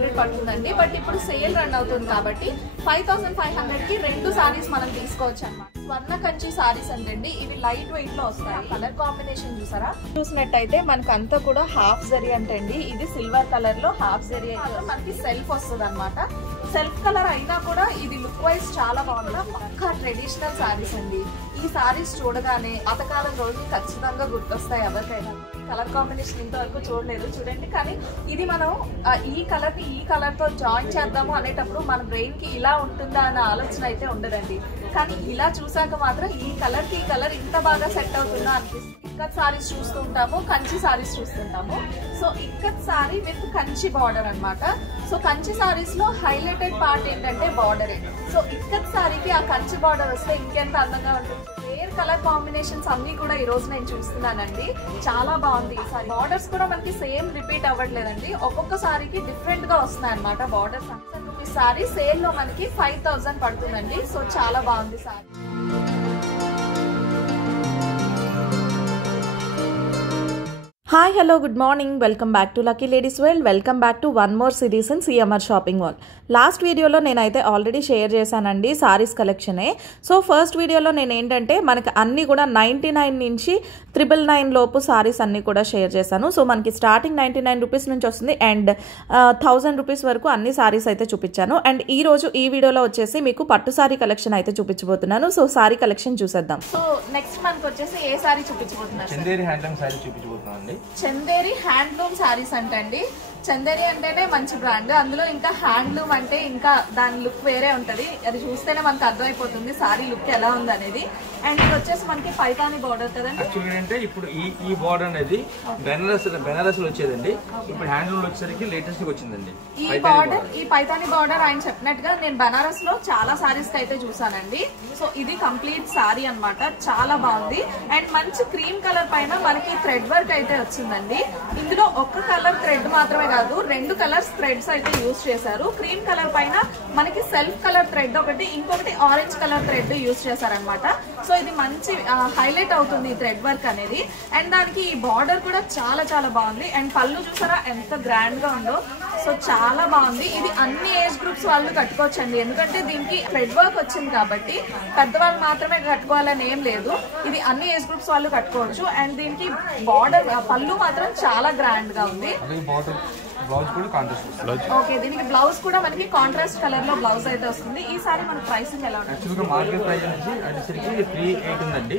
500 పడుతుందండి. బట్ ఇప్పుడు sale run అవుతుంది కాబట్టి 5500 కి 2 సారీస్ మనం తీసుకోవచ్చు అన్నమాట. స్వర్ణ కంచి సారీస్ అంటండి. ఇవి లైట్ వెయిట్ లో వస్తాయి. కలర్ కాంబినేషన్ చూసినట్టయితే మనకు అంతా కూడా హాఫ్ జరీ అంటండి. ఇది సిల్వర్ కలర్ లో హాఫ్ జరీ అయితే మనకి సెల్ఫ్ వస్తుంది అనమాట. సెల్ఫ్ కలర్ అయినా కూడా ఇది లుక్ వైజ్ చాలా బాగుంది. పక్కా ట్రెడిషనల్ సారీస్ అండి. ఈ సారీస్ చూడగానే పాతకాలం రోజులు ఖచ్చితంగా గుర్తొస్తాయి ఎవరికైనా. కలర్ కాంబినేషన్ ఇంతవరకు చూడలేదు చూడండి. కానీ ఇది మనం ఈ కలర్ ని ఈ కలర్ తో జాయిన్ చేద్దాము అనేటప్పుడు మన బ్రెయిన్ కి ఇలా ఉంటుందా అనే ఆలోచన అయితే ఉండదండి. కానీ ఇలా చూసాక మాత్రం ఈ కలర్ కి ఈ కలర్ ఇంత బాగా సెట్ అవుతుందా అనిపిస్తుంది. ఇక్కత్ సారీస్ చూస్తుంటాము, కంచి సారీస్ చూస్తుంటాము. So ikat sorry with Kanchi border అనమాట. సో కంచి సారీస్ లో హైలైటెడ్ పార్ట్ ఏంటంటే బార్డరే. సో ఇక్కత్ సారీకి ఆ కంచి బార్డర్ వస్తే ఇంకెంత అందంగా ఉంటుంది. రేర్ కలర్ కాంబినేషన్స్ అన్ని కూడా ఈ రోజు నేను చూస్తున్నానండి. చాలా బాగుంది ఈ సారీ. బార్డర్స్ కూడా మనకి సేమ్ రిపీట్ అవ్వట్లేదండి. ఒక్కొక్క సారీకి డిఫరెంట్ గా వస్తున్నాయి అనమాట బార్డర్స్. రూపీస్ సారీ సేల్ లో మనకి 5000 పడుతుందండి. సో చాలా బాగుంది sorry. Hi hello good morning, welcome back to lucky ladies world. Welcome back to one more series in CMR shopping mall. Last వీడియోలో నేనైతే ఆల్రెడీ షేర్ చేశానండి సారీస్ కలెక్షనే. సో ఫస్ట్ వీడియోలో నేను ఏంటంటే మనకి అన్నీ కూడా 99 నుంచి 999 లోపు సారీస్ అన్నీ కూడా షేర్ చేశాను. సో మనకి స్టార్టింగ్ 99 రూపీస్ నుంచి వస్తుంది అండ్ 1000 రూపీస్ వరకు అన్ని సారీస్ అయితే చూపించాను. అండ్ ఈ రోజు ఈ వీడియోలో వచ్చేసి మీకు పట్టు సారీ కలెక్షన్ అయితే చూపించబోతున్నాను. సో సారీ కలెక్షన్ చూసేద్దాం. సో నెక్స్ట్ మనకు వచ్చేసి ఏ సారీ చూపించబోతున్నారు? చందేరి హ్యాండ్లూమ్ సారీ చూపించబోతున్నామండి. చందేరి హ్యాండ్లూమ్ సారీస్ అంటండి. చందేరి అంటేనే మంచి బ్రాండ్. అందులో ఇంకా హ్యాండ్లూమ్ అంటే ఇంకా దాని లుక్ వేరే ఉంటది. అది చూస్తేనే మనకు అర్థమైపోతుంది సారీ లుక్ ఎలా ఉంది అనేది. అండ్ ఇది వచ్చేసి మనకి పైతాని బార్డర్ కదండి. యాక్చువల్లీ అంటే ఇప్పుడు ఈ బార్డర్ అనేది బెనారస్ లో వచ్చేదండి. ఇప్పుడు హ్యాండ్లూమ్ వచ్చేసరికి లేటెస్ట్ గా వచ్చిందండి ఈ పైతాని బార్డర్ ఆయన చెప్పినట్టుగా నేను బనారస్ లో చాలా సారీస్ అయితే చూసానండి. సో ఇది కంప్లీట్ సారీ అన్నమాట. చాలా బాగుంది. అండ్ మంచి క్రీమ్ కలర్ పైన మనకి థ్రెడ్ వర్క్ అయితే వచ్చిందండి. ఇందులో ఒక్క కలర్ థ్రెడ్ మాత్రమే కాదు, 2 కలర్స్ థ్రెడ్స్ అయితే యూజ్ చేశారు. క్రీమ్ కలర్ పైన మనకి సెల్ఫ్ కలర్ థ్రెడ్ ఒకటి, ఇంకొకటి ఆరెంజ్ కలర్ థ్రెడ్ యూజ్ చేశారనమాట. సో ఇది మంచి హైలైట్ అవుతుంది ఈ థ్రెడ్ వర్క్ అనేది. అండ్ దానికి ఈ బార్డర్ కూడా చాలా చాలా బాగుంది. అండ్ పళ్ళు చూసారా ఎంత గ్రాండ్ గా ఉందో. సో చాలా బాగుంది. ఇది అన్ని ఏజ్ గ్రూప్స్ వాళ్ళు కట్టుకోవచ్చండి. ఎందుకంటే దీనికి థ్రెడ్ వర్క్ వచ్చింది కాబట్టి పెద్దవాళ్ళు మాత్రమే కట్టుకోవాలని ఏం లేదు. ఇది అన్ని ఏజ్ గ్రూప్స్ వాళ్ళు కట్టుకోవచ్చు. అండ్ దీనికి బార్డర్ పళ్ళు మాత్రం చాలా గ్రాండ్ గా ఉంది. ఓకే, దీనికి బ్లౌజ్ కూడా మనకి కాంట్రాస్ట్ కలర్ లో బ్లౌజ్ అయితే వస్తుంది. ఈ సారీ మన ప్రైసింగ్ ఎలా ఉంటుంది? యాక్చువల్గా మార్కెట్ ప్రైస్ నుంచి వచ్చేసరికి 38 ఉందండి.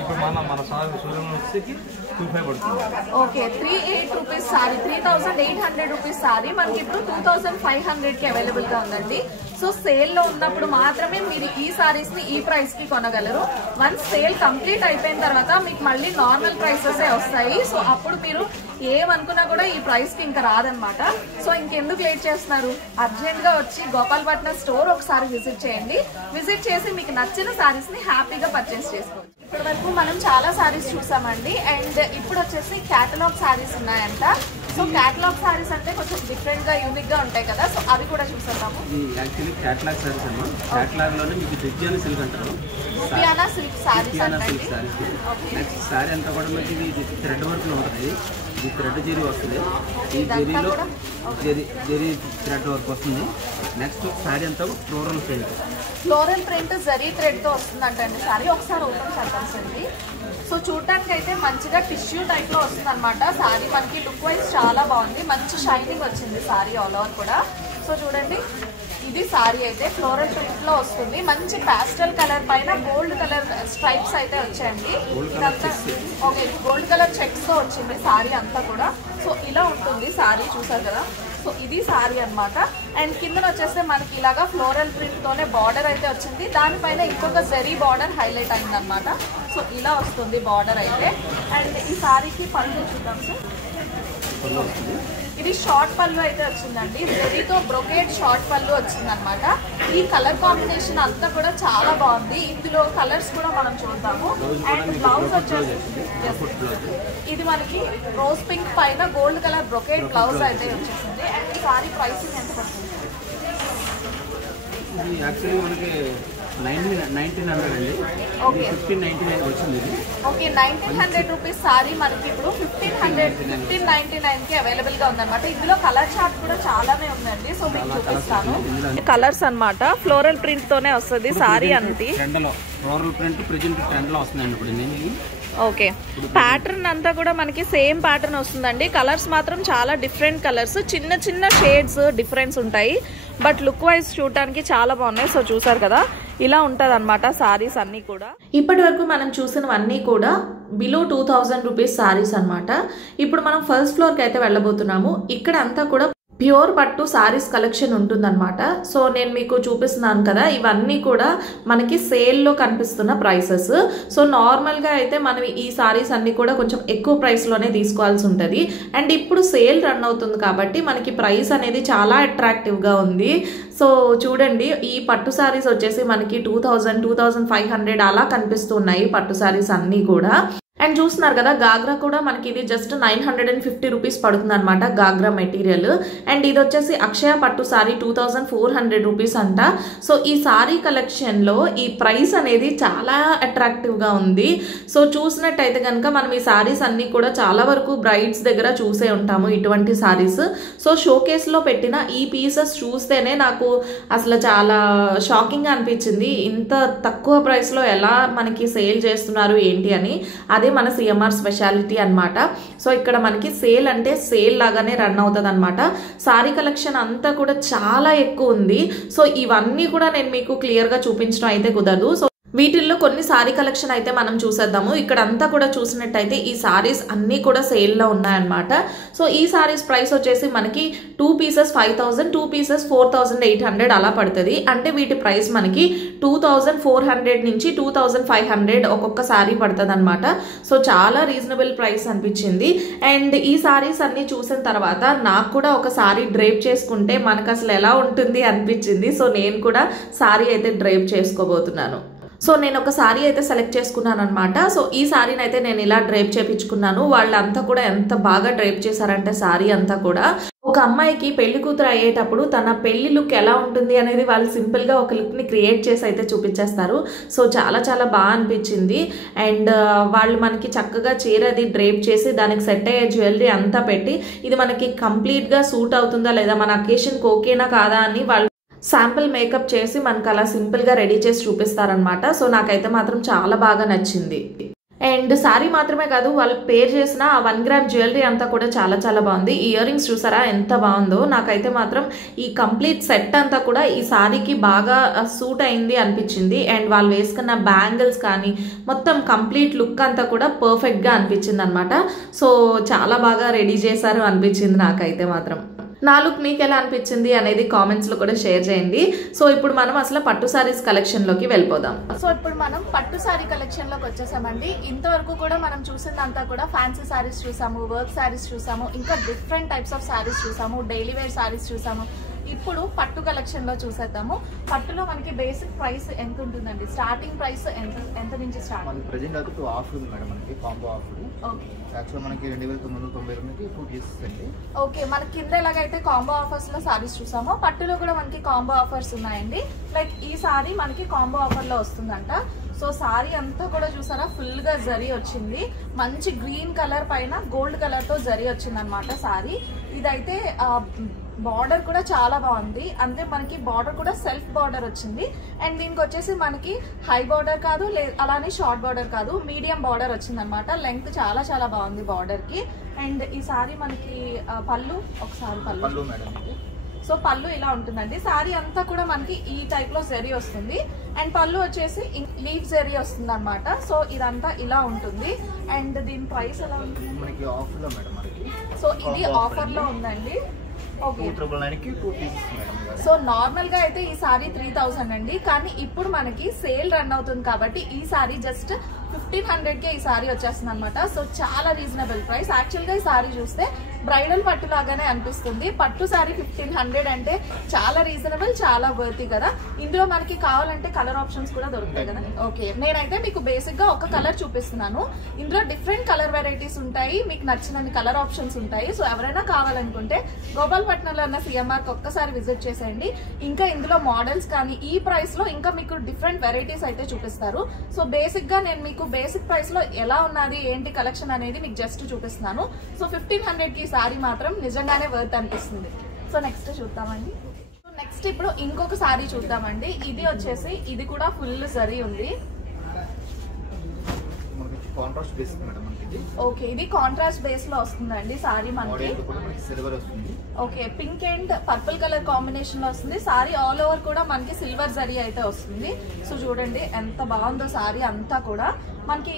ఇప్పుడు మన షోరూమ్ వచ్చేసరికి 25 పడుతుంది. Okay, 38 rupees sorry, 3800 rupees sorry మనకి ఇప్పుడు 2500 కి అవైలబుల్ గా ఉందండి. సో సేల్ లో ఉన్నప్పుడు మాత్రమే మీరు ఈ సారీస్ ని ఈ ప్రైస్ కి కొనగలరు. వన్స్ సేల్ కంప్లీట్ అయిపోయిన తర్వాత మీకు మళ్ళీ నార్మల్ ప్రైసెస్ వస్తాయి. సో అప్పుడు మీరు ఏమనుకున్నా కూడా ఈ ప్రైస్ కి ఇంకా రాదనమాట. సో ఇంకెందుకు లేట్ చేస్తున్నారు? అర్జెంట్ గా వచ్చి గోపాలపట్నం స్టోర్ ఒకసారి విజిట్ చేయండి. విజిట్ చేసి మీకు నచ్చిన సారీస్ ని హ్యాపీగా పర్చేస్ చేసుకోవచ్చు. ఇప్పటి వరకు మనం చాలా సారీస్ చూసామండి. అండ్ ఇప్పుడు వచ్చేసి క్యాటలాగ్ సారీస్ ఉన్నాయంట. సో క్యాటలాగ్ సారీస్ అంటే కొంచెం డిఫరెంట్ గా యూనిక్ గా ఉంటాయి కదా. సో అవి కూడా చూసేద్దాము. యాక్చువల్లీ క్యాటలాగ్ సారీస్ అమ్మా. క్యాటలాగ్ లోనే మీకు దుర్జానా సిల్క్ అంటారు. దుర్జానా సిల్క్ సారీస్ అండి. నెక్స్ట్ సారీ అంతా కూడా మనకి ఇది థ్రెడ్ వర్క్ లో ఉంటుంది. ఇది థ్రెడ్ జరీ వస్తుంది. ఈ జరీలో జరీ థ్రెడ్ వర్క్ వస్తుంది. నెక్స్ట్ సారీ అంతా ఫ్లోరల్ ప్రింట్ జరీ థ్రెడ్ తో వస్తుందంటండి సారీ. ఒకసారి ఓపెన్ చేద్దాండి. సో చూడటానికి అయితే మంచిగా టిష్యూ టైప్ లో వస్తుంది అనమాట సారీ. మనకి లుక్ వైజ్ చాలా బాగుంది. మంచి షైనింగ్ వచ్చింది సారీ ఆల్ ఓవర్ కూడా. సో చూడండి, ఇది సారీ అయితే ఫ్లోరల్ ప్రింట్ లో వస్తుంది. మంచి పాస్టల్ కలర్ పైన గోల్డ్ కలర్ స్ట్రైప్స్ అయితే వచ్చాయండి. ఓకే, గోల్డ్ కలర్ చెక్స్ తో వచ్చింది సారీ అంతా కూడా. సో ఇలా ఉంటుంది సారీ, చూసారు కదా. సో ఇది సారీ అనమాట. అండ్ కింద వచ్చేస్తే మనకి ఇలాగా ఫ్లోరల్ ప్రింట్ తోనే బార్డర్ అయితే వచ్చింది. దానిపైన ఇంకొక జరీ బార్డర్ హైలైట్ అయింది అనమాట. సో ఇలా వస్తుంది బార్డర్ అయితే. అండ్ ఈ సారీకి పళ్ళు చూద్దాం సార్. ఇది షార్ట్ పళ్ళు అయితే వచ్చిందండి. జరీతో బ్రొకేడ్ షార్ట్ పళ్ళు వచ్చింది అనమాట. ఈ కలర్ కాంబినేషన్ అంతా కూడా చాలా బాగుంది. ఇందులో కలర్స్ కూడా మనం చూద్దాము. అండ్ బ్లౌజ్ వచ్చేసి ఇది మనకి రోజ్ పింక్ పైన గోల్డ్ కలర్ బ్రొకేడ్ బ్లౌజ్ అయితే వచ్చేసింది. అండ్ ఈ సారీ ప్రైసింగ్ ఎంత పడుతుంది? యాక్చువల్లీ మనకి 1900 అండి. ఓకే 1599 వచ్చింది ఇది. ఓకే 1900 రూపీస్ సారీ మనకి ఇప్పుడు 1599 కి అవైలబుల్ గా ఉందన్నమాట. ఇందులో కలర్ చార్ట్ కూడా చాలానే ఉందండి. సో మీకు చూపిస్తాను. కలర్స్ అన్నమాట ఫ్లోరల్ ప్రింట్ తోనే వస్తుంది సారీ అంతే. ట్రెండ్లో ఫ్లోరల్ ప్రింట్ ప్రెజెంట్ ట్రెండ్లో వస్తుందండి ఇప్పుడు నేను. ఓకే ప్యాటర్న్ అంతా కూడా మనకి సేమ్ ప్యాటర్న్ వస్తుందండి. కలర్స్ మాత్రం చాలా డిఫరెంట్ కలర్స్, చిన్న చిన్న షేడ్స్ డిఫరెన్స్ ఉంటాయి. బట్ లుక్ వైజ్ చూడటానికి చాలా బాగున్నాయి. సో చూసారు కదా ఇలా ఉంటుంది అనమాట సారీస్ అన్నీ కూడా. ఇప్పటి వరకు మనం చూసినవన్నీ కూడా బిలో 2000 రూపీస్ సారీస్ అనమాట. ఇప్పుడు మనం ఫస్ట్ ఫ్లోర్కి అయితే వెళ్ళబోతున్నాము. ఇక్కడ అంతా కూడా ప్యూర్ పట్టు సారీస్ కలెక్షన్ ఉంటుందన్నమాట. సో నేను మీకు చూపిస్తున్నాను కదా, ఇవన్నీ కూడా మనకి సేల్లో కనిపిస్తున్న ప్రైసెస్. సో నార్మల్గా అయితే మనం ఈ సారీస్ అన్నీ కూడా కొంచెం ఎక్కువ ప్రైస్లోనే తీసుకోవాల్సి ఉంటుంది. అండ్ ఇప్పుడు సేల్ రన్ అవుతుంది కాబట్టి మనకి ప్రైస్ అనేది చాలా అట్రాక్టివ్గా ఉంది. సో చూడండి ఈ పట్టు సారీస్ వచ్చేసి మనకి 2000, 2500 అలా కనిపిస్తున్నాయి పట్టు సారీస్ అన్నీ కూడా. అండ్ చూస్తున్నారు కదా గాగ్రా కూడా మనకి ఇది జస్ట్ 950 రూపీస్ పడుతుంది అనమాట గాగ్రా మెటీరియల్. అండ్ ఇది వచ్చేసి అక్షయ పట్టు సారీ 2400 రూపీస్ అంట. సో ఈ సారీ కలెక్షన్లో ఈ ప్రైస్ అనేది చాలా అట్రాక్టివ్గా ఉంది. సో చూసినట్టయితే కనుక మనం ఈ సారీస్ అన్నీ కూడా చాలా వరకు బ్రైడ్స్ దగ్గర చూసే ఉంటాము ఇటువంటి సారీస్. సో షోకేస్లో పెట్టిన ఈ పీసెస్ చూస్తేనే నాకు అసలు చాలా షాకింగ్గా అనిపించింది. ఇంత తక్కువ ప్రైస్లో ఎలా మనకి సేల్ చేస్తున్నారు ఏంటి అని. అదే మన సిఎంఆర్ స్పెషాలిటీ అన్నమాట. సో ఇక్కడ మనకి సేల్ అంటే సేల్ లాగానే రన్ అవుతుంది అనమాట. సారీ కలెక్షన్ అంతా కూడా చాలా ఎక్కువ ఉంది. సో ఇవన్నీ కూడా నేను మీకు క్లియర్గా చూపించడం అయితే కుదరదు. సో వీటిల్లో కొన్ని సారీ కలెక్షన్ అయితే మనం చూసేద్దాము. ఇక్కడ అంతా కూడా చూసినట్టయితే ఈ సారీస్ అన్నీ కూడా సేల్లో ఉన్నాయన్నమాట. సో ఈ సారీస్ ప్రైస్ వచ్చేసి మనకి 2 పీసెస్ 5000, 2 పీసెస్ 4800 అలా పడుతుంది. అంటే వీటి ప్రైస్ మనకి 2400 నుంచి 2500 ఒక్కొక్క సారీ పడుతుంది అనమాట. సో చాలా రీజనబుల్ ప్రైస్ అనిపించింది. అండ్ ఈ సారీస్ అన్ని చూసిన తర్వాత నాకు కూడా ఒక సారీ డ్రేప్ చేసుకుంటే మనకు అసలు ఎలా ఉంటుంది అనిపించింది. సో నేను కూడా సారీ అయితే డ్రేప్ చేసుకోబోతున్నాను. సో నేను ఒక సారీ అయితే సెలెక్ట్ చేసుకున్నాను అనమాట. సో ఈ సారీని అయితే నేను ఇలా డ్రేప్ చేయించుకున్నాను. వాళ్ళంతా కూడా ఎంత బాగా డ్రేప్ చేశారంటే సారీ అంతా కూడా ఒక అమ్మాయికి పెళ్లి కూతురు అయ్యేటప్పుడు తన పెళ్లి లుక్ ఎలా ఉంటుంది అనేది వాళ్ళు సింపుల్గా ఒక లుక్ని క్రియేట్ చేసి అయితే చూపించేస్తారు. సో చాలా చాలా బాగా అనిపించింది. అండ్ వాళ్ళు మనకి చక్కగా చీరది డ్రేప్ చేసి దానికి సెట్ అయ్యే జ్యువెలరీ అంతా పెట్టి ఇది మనకి కంప్లీట్గా సూట్ అవుతుందా లేదా, మన అకేషన్కి ఓకేనా కాదా అని వాళ్ళు శాంపుల్ మేకప్ చేసి మనకు అలా సింపుల్గా రెడీ చేసి చూపిస్తారనమాట. సో నాకైతే మాత్రం చాలా బాగా నచ్చింది. అండ్ సారీ మాత్రమే కాదు వాళ్ళు పేర్ చేసిన 1 గ్రామ్ జ్యువెలరీ అంతా కూడా చాలా చాలా బాగుంది. ఈ ఇయర్ రింగ్స్ చూసారా ఎంత బాగుందో. నాకైతే మాత్రం ఈ కంప్లీట్ సెట్ అంతా కూడా ఈ సారీకి బాగా సూట్ అయింది అనిపించింది. అండ్ వాళ్ళు వేసుకున్న బ్యాంగిల్స్ కానీ మొత్తం కంప్లీట్ లుక్ అంతా కూడా పర్ఫెక్ట్గా అనిపించింది అనమాట. సో చాలా బాగా రెడీ చేశారు అనిపించింది నాకైతే మాత్రం. నా లుక్ మీకు ఎలా అనిపించింది అనేది కామెంట్స్లో కూడా షేర్ చేయండి. సో ఇప్పుడు మనం అసలు పట్టు సారీస్ కలెక్షన్లోకి వెళ్ళిపోదాం. సో ఇప్పుడు మనం పట్టు సారీ కలెక్షన్లోకి వచ్చేసామండి. ఇంతవరకు కూడా మనం చూసిందంతా కూడా ఫ్యాన్సీ సారీస్ చూసాము, వర్క్ సారీస్ చూసాము, ఇంకా డిఫరెంట్ టైప్స్ ఆఫ్ సారీస్ చూసాము, డైలీ వేర్ సారీస్ చూసాము. ఇప్పుడు పట్టు కలెక్షన్లో చూసేద్దాము. పట్టులో మనకి బేసిక్ ప్రైస్ ఎంత ఉంటుందండి? స్టార్టింగ్ ప్రైస్ ఎంత నుంచి స్టార్ట్? మనకి ప్రెజెంట్ అయితే ఆఫర్ ఉంది మేడం, మనకి కాంబో ఆఫర్. ఓకే యాక్చువల్ మనకి 2990 2 పీసెస్ అండి. ఓకే మన కింద ఎలాగైతే కాంబో ఆఫర్స్ లో సారీస్ చూసామో పట్టులో కూడా మనకి కాంబో ఆఫర్స్ ఉన్నాయండి. లైక్ ఈ సారీ మనకి కాంబో ఆఫర్ లో వస్తుందంట. సో సారీ అంతా కూడా చూసారా ఫుల్ గా జరీ వచ్చింది. మంచి గ్రీన్ కలర్ పైన గోల్డ్ కలర్ తో జరీ వచ్చింది అనమాట సారీ. ఇదైతే బార్డర్ కూడా చాలా బాగుంది. అంటే మనకి బార్డర్ కూడా సెల్ఫ్ బార్డర్ వచ్చింది. అండ్ దీనికి వచ్చేసి మనకి హై బార్డర్ కాదు, అలానే షార్ట్ బార్డర్ కాదు, మీడియం బార్డర్ వచ్చింది అనమాట. లెంగ్త్ చాలా చాలా బాగుంది బార్డర్ కి. అండ్ ఈ సారీ మనకి పళ్ళు ఒకసారి పళ్ళు మేడం. సో పళ్ళు ఇలా ఉంటుందండి. సారీ అంతా కూడా మనకి ఈ టైప్ లో జరీ వస్తుంది. అండ్ పళ్ళు వచ్చేసి లీఫ్ జరీ వస్తుంది అనమాట. సో ఇదంతా ఇలా ఉంటుంది. అండ్ దీని ప్రైస్ ఎలా ఉంటుంది మనకి ఆఫర్ లో మేడం మనకి. సో ఇది ఆఫర్ లో ఉందండి. ఓకే 299కి 2 పీసెస్ మేడం. సో నార్మల్ గా అయితే ఈ సారీ 3000 అండి. కానీ ఇప్పుడు మనకి సేల్ రన్ అవుతుంది కాబట్టి ఈ సారీ జస్ట్ 1500కే ఈ సారీ వచ్చేస్తుంది అనమాట. సో చాలా రీజనబుల్ ప్రైస్. యాక్చువల్ గా ఈ సారీ చూస్తే బ్రైడల్ పట్టు లాగానే అనిపిస్తుంది. పట్టు సారీ 1500 అంటే చాలా రీజనబుల్, చాలా వర్తీ కదా. ఇందులో మనకి కావాలంటే కలర్ ఆప్షన్స్ కూడా దొరుకుతాయి కదా. ఓకే, నేనైతే మీకు బేసిక్ గా ఒక కలర్ చూపిస్తున్నాను. ఇందులో డిఫరెంట్ కలర్ వెరైటీస్ ఉంటాయి, మీకు నచ్చినన్ని కలర్ ఆప్షన్స్ ఉంటాయి. సో ఎవరైనా కావాలనుకుంటే గోపాలపట్నంలో ఉన్న సిఎంఆర్కి ఒక్కసారి విజిట్ చేసేయండి. ఇంకా ఇందులో మోడల్స్ కానీ ఈ ప్రైస్ లో ఇంకా మీకు డిఫరెంట్ వెరైటీస్ అయితే చూపిస్తారు. సో బేసిక్ గా నేను మీకు బేసిక్ ప్రైస్ లో ఎలా ఉన్నది ఏంటి కలెక్షన్ అనేది మీకు జస్ట్ చూపిస్తున్నాను. సో 1500 కి సారీ మాత్రం నిజంగానే వర్త్ అనిపిస్తుంది. సో నెక్స్ట్ చూద్దామండి. నెక్స్ట్ ఇప్పుడు ఇంకొక సారీ చూద్దామండి. ఇది వచ్చేసి ఇది కూడా ఫుల్ జరీ ఉంది. కాంట్రాస్ట్ బేస్ మేడం మనకి. ఓకే, ఇది కాంట్రాస్ట్ బేస్ లో వస్తుందండి సారీ మనకి. సిల్వర్ వస్తుంది. Okay, pink and purple colour combination లో వస్తుంది. సారీ ఆల్ ఓవర్ కూడా మనకి సిల్వర్ జరీ అయితే వస్తుంది. సో చూడండి ఎంత బాగుందో సారీ అంతా కూడా మనకి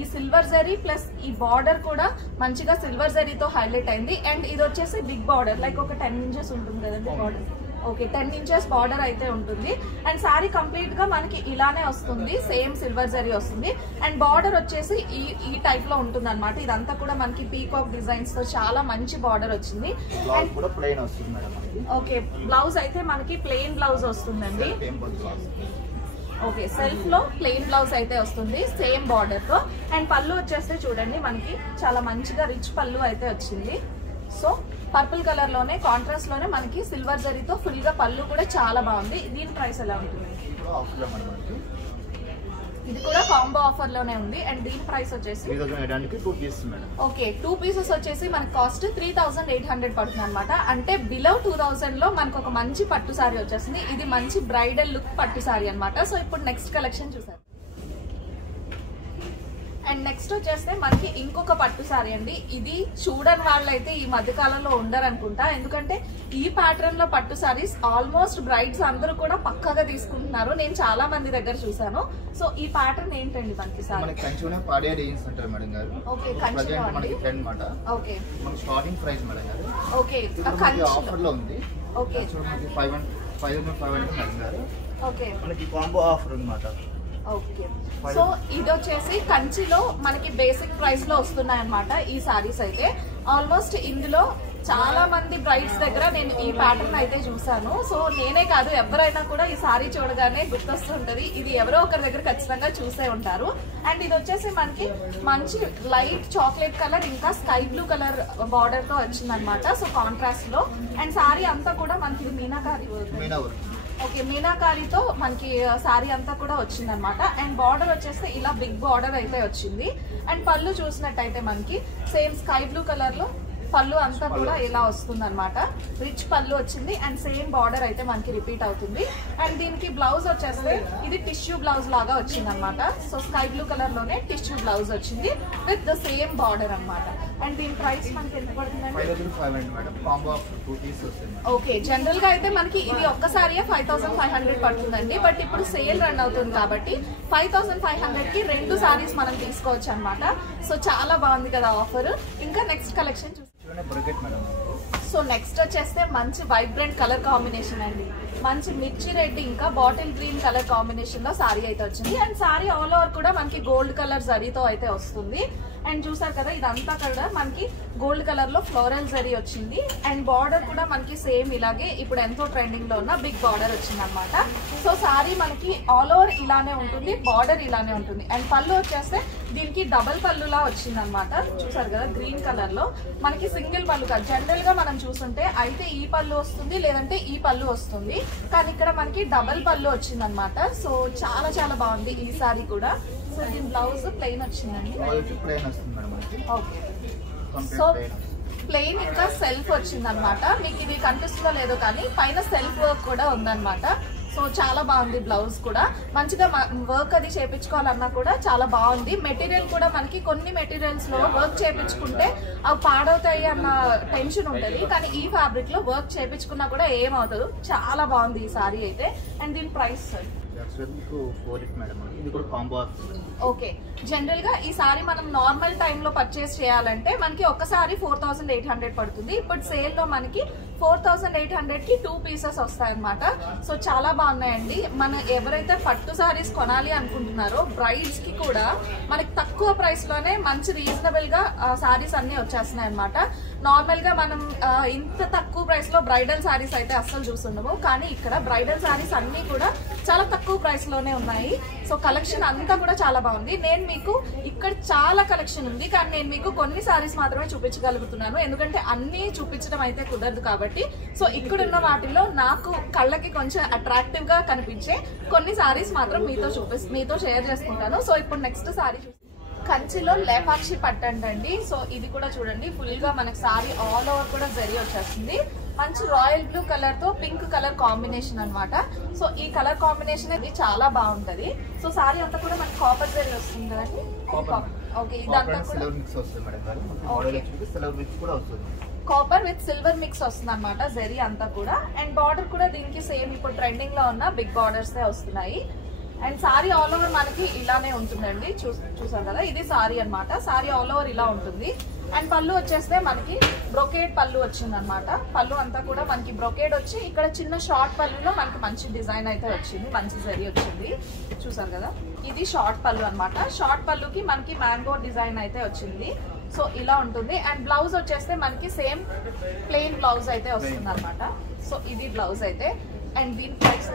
ఈ సిల్వర్ జరీ ప్లస్ ఈ బార్డర్ కూడా మంచిగా సిల్వర్ జరీతో హైలైట్ అయింది. అండ్ ఇది వచ్చేసి బిగ్ బార్డర్, లైక్ ఒక 10 ఇంచెస్ ఉంటుంది కదండి బార్డర్. ఓకే, 10 ఇంచెస్ బార్డర్ అయితే ఉంటుంది. అండ్ సారీ కంప్లీట్ గా మనకి ఇలానే వస్తుంది, సేమ్ సిల్వర్ జరీ వస్తుంది. అండ్ బార్డర్ వచ్చేసి ఈ టైప్ లో ఉంటుంది అనమాట. ఇదంతా కూడా మనకి పీకాక్ డిజైన్స్ తో చాలా మంచి బార్డర్ వచ్చింది. ఓకే, బ్లౌజ్ అయితే మనకి ప్లెయిన్ బ్లౌజ్ వస్తుందండి. ఓకే, సెల్ఫ్ లో ప్లెయిన్ బ్లౌజ్ అయితే వస్తుంది సేమ్ బార్డర్ తో. అండ్ పళ్ళు వచ్చేస్తే చూడండి మనకి చాలా మంచిగా రిచ్ పళ్ళు అయితే వచ్చింది. సో పర్పుల్ కలర్ లోనే కాంట్రాస్ట్ లోనే మనకి సిల్వర్ జరీతో ఫుల్ గా పళ్ళు కూడా చాలా బాగుంది. దీని ప్రైస్ ఎలా ఉంటుంది? ఇది కూడా కాంబో ఆఫర్ లోనే ఉంది. అండ్ దీని ప్రైస్ వచ్చేసి 2 పీసెస్ మేడం. ఓకే, 2 పీసెస్ వచ్చేసి మనకి కాస్ట్ 3800 పడుతుంది అనమాట. అంటే బిలో 2000 లో మనకు ఒక మంచి పట్టు సారీ వచ్చేసింది. ఇది మంచి బ్రైడల్ లుక్ పట్టు సారీ అనమాట. సో ఇప్పుడు నెక్స్ట్ కలెక్షన్ చూసారు. అండ్ నెక్స్ట్ వచ్చేస్తే మనకి ఇంకొక పట్టు సారీ అండి. ఇది చూడని వాళ్ళైతే ఈ మధ్యకాలంలో ఉండరు అనుకుంటా, ఎందుకంటే ఈ ప్యాటర్న్ లో పట్టు సారీస్ ఆల్మోస్ట్ బ్రైడ్స్ అందరూ కూడా పక్కగా తీసుకుంటున్నారు. నేను చాలా మంది దగ్గర చూసాను. సో ఈ ప్యాటర్న్ ఏంటండి మనకి సారీ? మనకి కంచిలోనే పాడియా డిజైన్స్ అంటారు మేడం గారు. ఓకే, కంచిలో మనకి ట్రెండ్ మాట. ఓకే, మన స్టార్టింగ్ ప్రైస్ మేడం గారు. ఓకే, ఆఫర్ లో ఉంది. ఓకే, మనకి 500 మేడం గారు. ఓకే, మనకి కాంబో ఆఫర్ అన్నమాట. ఓకే. సో ఇది వచ్చేసి కంచిలో మనకి బేసిక్ ప్రైస్ లో వస్తున్నాయి అనమాట ఈ సారీస్ అయితే. ఆల్మోస్ట్ ఇందులో చాలా మంది బ్రైడ్స్ దగ్గర నేను ఈ ప్యాటర్న్ అయితే చూసాను. సో నేనే కాదు, ఎవరైనా కూడా ఈ సారీ చూడగానే గుర్తొస్తుంటది. ఇది ఎవరో ఒకరి దగ్గర ఖచ్చితంగా చూసే ఉంటారు. అండ్ ఇది వచ్చేసి మనకి మంచి లైట్ చాక్లెట్ కలర్ ఇంకా స్కై బ్లూ కలర్ బార్డర్ తో వచ్చింది అనమాట. సో కాంట్రాస్ట్ లో. అండ్ సారీ అంతా కూడా మనకి మీనాకారి ఓకే, మీనాకారితో మనకి సారీ అంతా కూడా వచ్చింది అనమాట. అండ్ బార్డర్ వచ్చేస్తే ఇలా బిగ్ బార్డర్ అయితే వచ్చింది. అండ్ పళ్ళు చూసినట్టయితే మనకి సేమ్ స్కై బ్లూ కలర్ లో పళ్ళు అంతా కూడా ఇలా వస్తుంది అనమాట. రిచ్ పళ్ళు వచ్చింది. అండ్ సేమ్ బార్డర్ అయితే మనకి రిపీట్ అవుతుంది. అండ్ దీనికి బ్లౌజ్ వచ్చేస్తే ఇది టిష్యూ బ్లౌజ్ లాగా వచ్చింది అనమాట. సో స్కై బ్లూ కలర్ లోనే టిష్యూ బ్లౌజ్ వచ్చింది విత్ ద సేమ్ బార్డర్ అనమాట. అండ్ దీని ప్రైస్ మనకి ఎంత పడుతుందండి? 5500 మేడం. కాంబో ఆఫ్ 2 పీసెస్ వస్తుంది. ఓకే, జనరల్ గా అయితే మనకి ఇది ఒక్కసారి 5500 పడుతుందండి. బట్ ఇప్పుడు సేల్ రన్ అవుతుంది కాబట్టి 5500 కి 2 సారీస్ మనం తీసుకోవచ్చు అనమాట. సో చాలా బాగుంది కదా ఆఫర్. ఇంకా నెక్స్ట్ కలెక్షన్ చూసి సో నెక్స్ట్ వచ్చేస్తే మంచి వైబ్రెంట్ కలర్ కాంబినేషన్ అండి. మంచి మిర్చి రెడ్ ఇంకా బాటిల్ గ్రీన్ కలర్ కాంబినేషన్ లో సారీ అయితే వచ్చింది. అండ్ సారీ ఆల్ ఓవర్ కూడా మనకి గోల్డ్ కలర్ జరీతో అయితే వస్తుంది. అండ్ చూసారు కదా ఇదంతా కూడా మనకి గోల్డ్ కలర్ లో ఫ్లోరల్ జరీ వచ్చింది. అండ్ బార్డర్ కూడా మనకి సేమ్ ఇలాగే ఇప్పుడు ఎంతో ట్రెండింగ్ లో ఉన్న బిగ్ బార్డర్ వచ్చింది అనమాట. సో సారీ మనకి ఆల్ ఓవర్ ఇలానే ఉంటుంది, బార్డర్ ఇలానే ఉంటుంది. అండ్ పళ్ళు వచ్చేస్తే దీనికి డబల్ పళ్ళులా వచ్చింది అనమాట. చూసారు కదా గ్రీన్ కలర్ లో మనకి సింగిల్ పళ్ళు కాదు. జనరల్ గా మనం చూస్తుంటే అయితే ఈ పళ్ళు వస్తుంది లేదంటే ఈ పళ్ళు వస్తుంది, కానీ ఇక్కడ మనకి డబల్ పళ్ళు వచ్చింది అనమాట. సో చాలా చాలా బాగుంది ఈ సారీ కూడా. సో దీని బ్లౌజ్ ప్లెయిన్ వచ్చిందండి. ఓకే, సో ప్లెయిన్ ఇంకా సెల్ఫ్ వచ్చింది అనమాట. మీకు ఇది కనిపిస్తుందో లేదో కానీ పైన సెల్ఫ్ వర్క్ కూడా ఉందన్నమాట. సో చాలా బాగుంది బ్లౌజ్ కూడా. మంచిగా వర్క్ అది చేయించుకోవాలన్నా కూడా చాలా బాగుంది. మెటీరియల్ కూడా మనకి కొన్ని మెటీరియల్స్ లో వర్క్ చేయించుకుంటే అవి పాడవుతాయి అన్న టెన్షన్ ఉంటుంది, కానీ ఈ ఫ్యాబ్రిక్ లో వర్క్ చేయించుకున్నా కూడా ఏమవుతుంది. చాలా బాగుంది ఈ సారీ అయితే. అండ్ దీని ప్రైస్ ఓకే, జనరల్ గా ఈ సారీ మనం నార్మల్ టైమ్ లో పర్చేస్ చేయాలంటే మనకి ఒక్కసారి 4800 పడుతుంది. ఇప్పుడు సేల్ లో మనకి 4800కి 2 పీసెస్ వస్తాయన్నమాట. సో చాలా బాగున్నాయండి. మన ఎవరైతే పట్టు సారీస్ కొనాలి అనుకుంటున్నారో బ్రైడ్స్ కి కూడా మనకి తక్కువ ప్రైస్ లోనే మంచి రీజనబుల్ గా సారీస్ అన్ని వచ్చేస్తున్నాయి అనమాట. నార్మల్ గా మనం ఇంత తక్కువ ప్రైస్ లో బ్రైడల్ సారీస్ అయితే అస్సలు చూస్తుండము, కానీ ఇక్కడ బ్రైడల్ సారీస్ అన్ని కూడా చాలా తక్కువ ప్రైస్ లోనే ఉన్నాయి. సో కలెక్షన్ అంతా కూడా చాలా బాగుంది. నేను మీకు ఇక్కడ చాలా కలెక్షన్ ఉంది, కానీ నేను మీకు కొన్ని సారీస్ మాత్రమే చూపించగలుగుతున్నాను, ఎందుకంటే అన్ని చూపించడం అయితే కుదరదు కాబట్టి. సో ఇక్కడున్న వాటిల్లో నాకు కళ్ళకి కొంచెం అట్రాక్టివ్ గా కనిపించే కొన్ని సారీస్ మాత్రం మీతో షేర్ చేసుకుంటాను. సో ఇప్పుడు నెక్స్ట్ సారీ కంచిలో లేపాక్షి పట్టండి. సో ఇది కూడా చూడండి, ఫుల్ గా మనకి సారీ ఆల్ ఓవర్ కూడా జరీ వచ్చేస్తుంది. మంచి రాయల్ బ్లూ కలర్ తో పింక్ కలర్ కాంబినేషన్ అన్నమాట. సో ఈ కలర్ కాంబినేషన్ ఇది చాలా బాగుంటది. సో సారీ అంతా కూడా మనకి కాపర్ జరీ వస్తుంది కదండి. ఓకే, ఇదంతా సిల్వర్ మిక్స్ వస్తుంది మేడం గారు. మోడల్ వచ్చి సిల్వర్ మిక్స్ కూడా వస్తుంది. కాపర్ విత్ సిల్వర్ మిక్స్ వస్తుంది అనమాట జరీ అంతా కూడా. అండ్ బార్డర్ కూడా దీనికి సేమ్ ఇప్పుడు ట్రెండింగ్ లో ఉన్న బిగ్ బార్డర్స్ వస్తున్నాయి. అండ్ సారీ ఆల్ ఓవర్ మనకి ఇలానే ఉంటుందండి. చూసారు కదా, ఇది సారీ అన్నమాట. సారీ ఆల్ ఓవర్ ఇలా ఉంటుంది. అండ్ పళ్ళు వచ్చేస్తే మనకి బ్రొకేడ్ పళ్ళు వచ్చింది అనమాట. పళ్ళు అంతా కూడా మనకి బ్రొకేడ్ వచ్చి ఇక్కడ చిన్న షార్ట్ పళ్ళులో మనకి మంచి డిజైన్ అయితే వచ్చింది, మంచి జరీ వచ్చింది. చూసారు కదా, ఇది షార్ట్ పళ్ళు అనమాట. షార్ట్ పళ్ళుకి మనకి మ్యాంగో డిజైన్ అయితే వచ్చింది. సో ఇలా ఉంటుంది. అండ్ బ్లౌజ్ వచ్చేస్తే మనకి సేమ్ ప్లెయిన్ బ్లౌజ్ అయితే వస్తుంది అనమాట. సో ఇది బ్లౌజ్ అయితే. అండ్ దీని ప్రైస్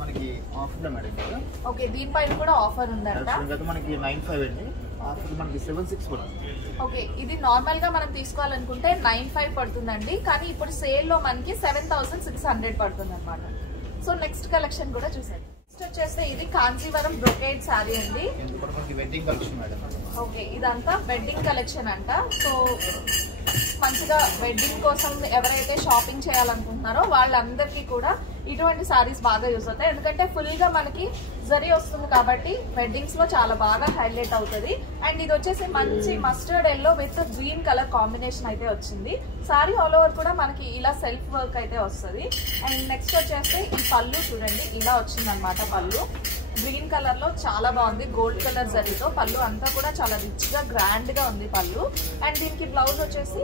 మనకి ఆఫర్ మేడం. ఓకే, దీనిపైన కూడా ఆఫర్ ఉందంట. మనకి 95 అండి. ఆఫర్ మనకి 76 పడుతుంది. ఓకే, ఇది నార్మల్ గా మనం తీసుకోవాలనుకుంటే 95 పడుతుందండి, కానీ ఇప్పుడు సేల్ లో మనకి 7600 పడుతుంది అనమాట. సో నెక్స్ట్ కలెక్షన్ కూడా చూసారు. నెక్స్ట్ వచ్చేస్తే ఇది కాంచీవరం బ్రొకేడ్ శారీ అండి. Wedding collection madam. ఓకే, ఇదంతా వెడ్డింగ్ కలెక్షన్ అంట. సో మంచిగా వెడ్డింగ్ కోసం ఎవరైతే షాపింగ్ చేయాలనుకుంటున్నారో వాళ్ళందరికీ కూడా ఇటువంటి సారీస్ బాగా యూస్ అవుతాయి, ఎందుకంటే ఫుల్ గా మనకి జరీ వస్తుంది కాబట్టి వెడ్డింగ్స్ లో చాలా బాగా హైలైట్ అవుతుంది. అండ్ ఇది వచ్చేసి మంచి mustard yellow with green colour combination అయితే వచ్చింది. సారీ ఆల్ ఓవర్ కూడా మనకి ఇలా సెల్ఫ్ వర్క్ అయితే వస్తుంది. అండ్ నెక్స్ట్ వచ్చేస్తే ఈ పళ్ళు చూడండి, ఇలా వచ్చింది అనమాట. పళ్ళు గ్రీన్ కలర్ లో చాలా బాగుంది, గోల్డ్ కలర్ జరీతో. పళ్ళు అంతా కూడా చాలా రిచ్ గా గ్రాండ్ గా ఉంది పళ్ళు. అండ్ దీనికి బ్లౌజ్ వచ్చేసి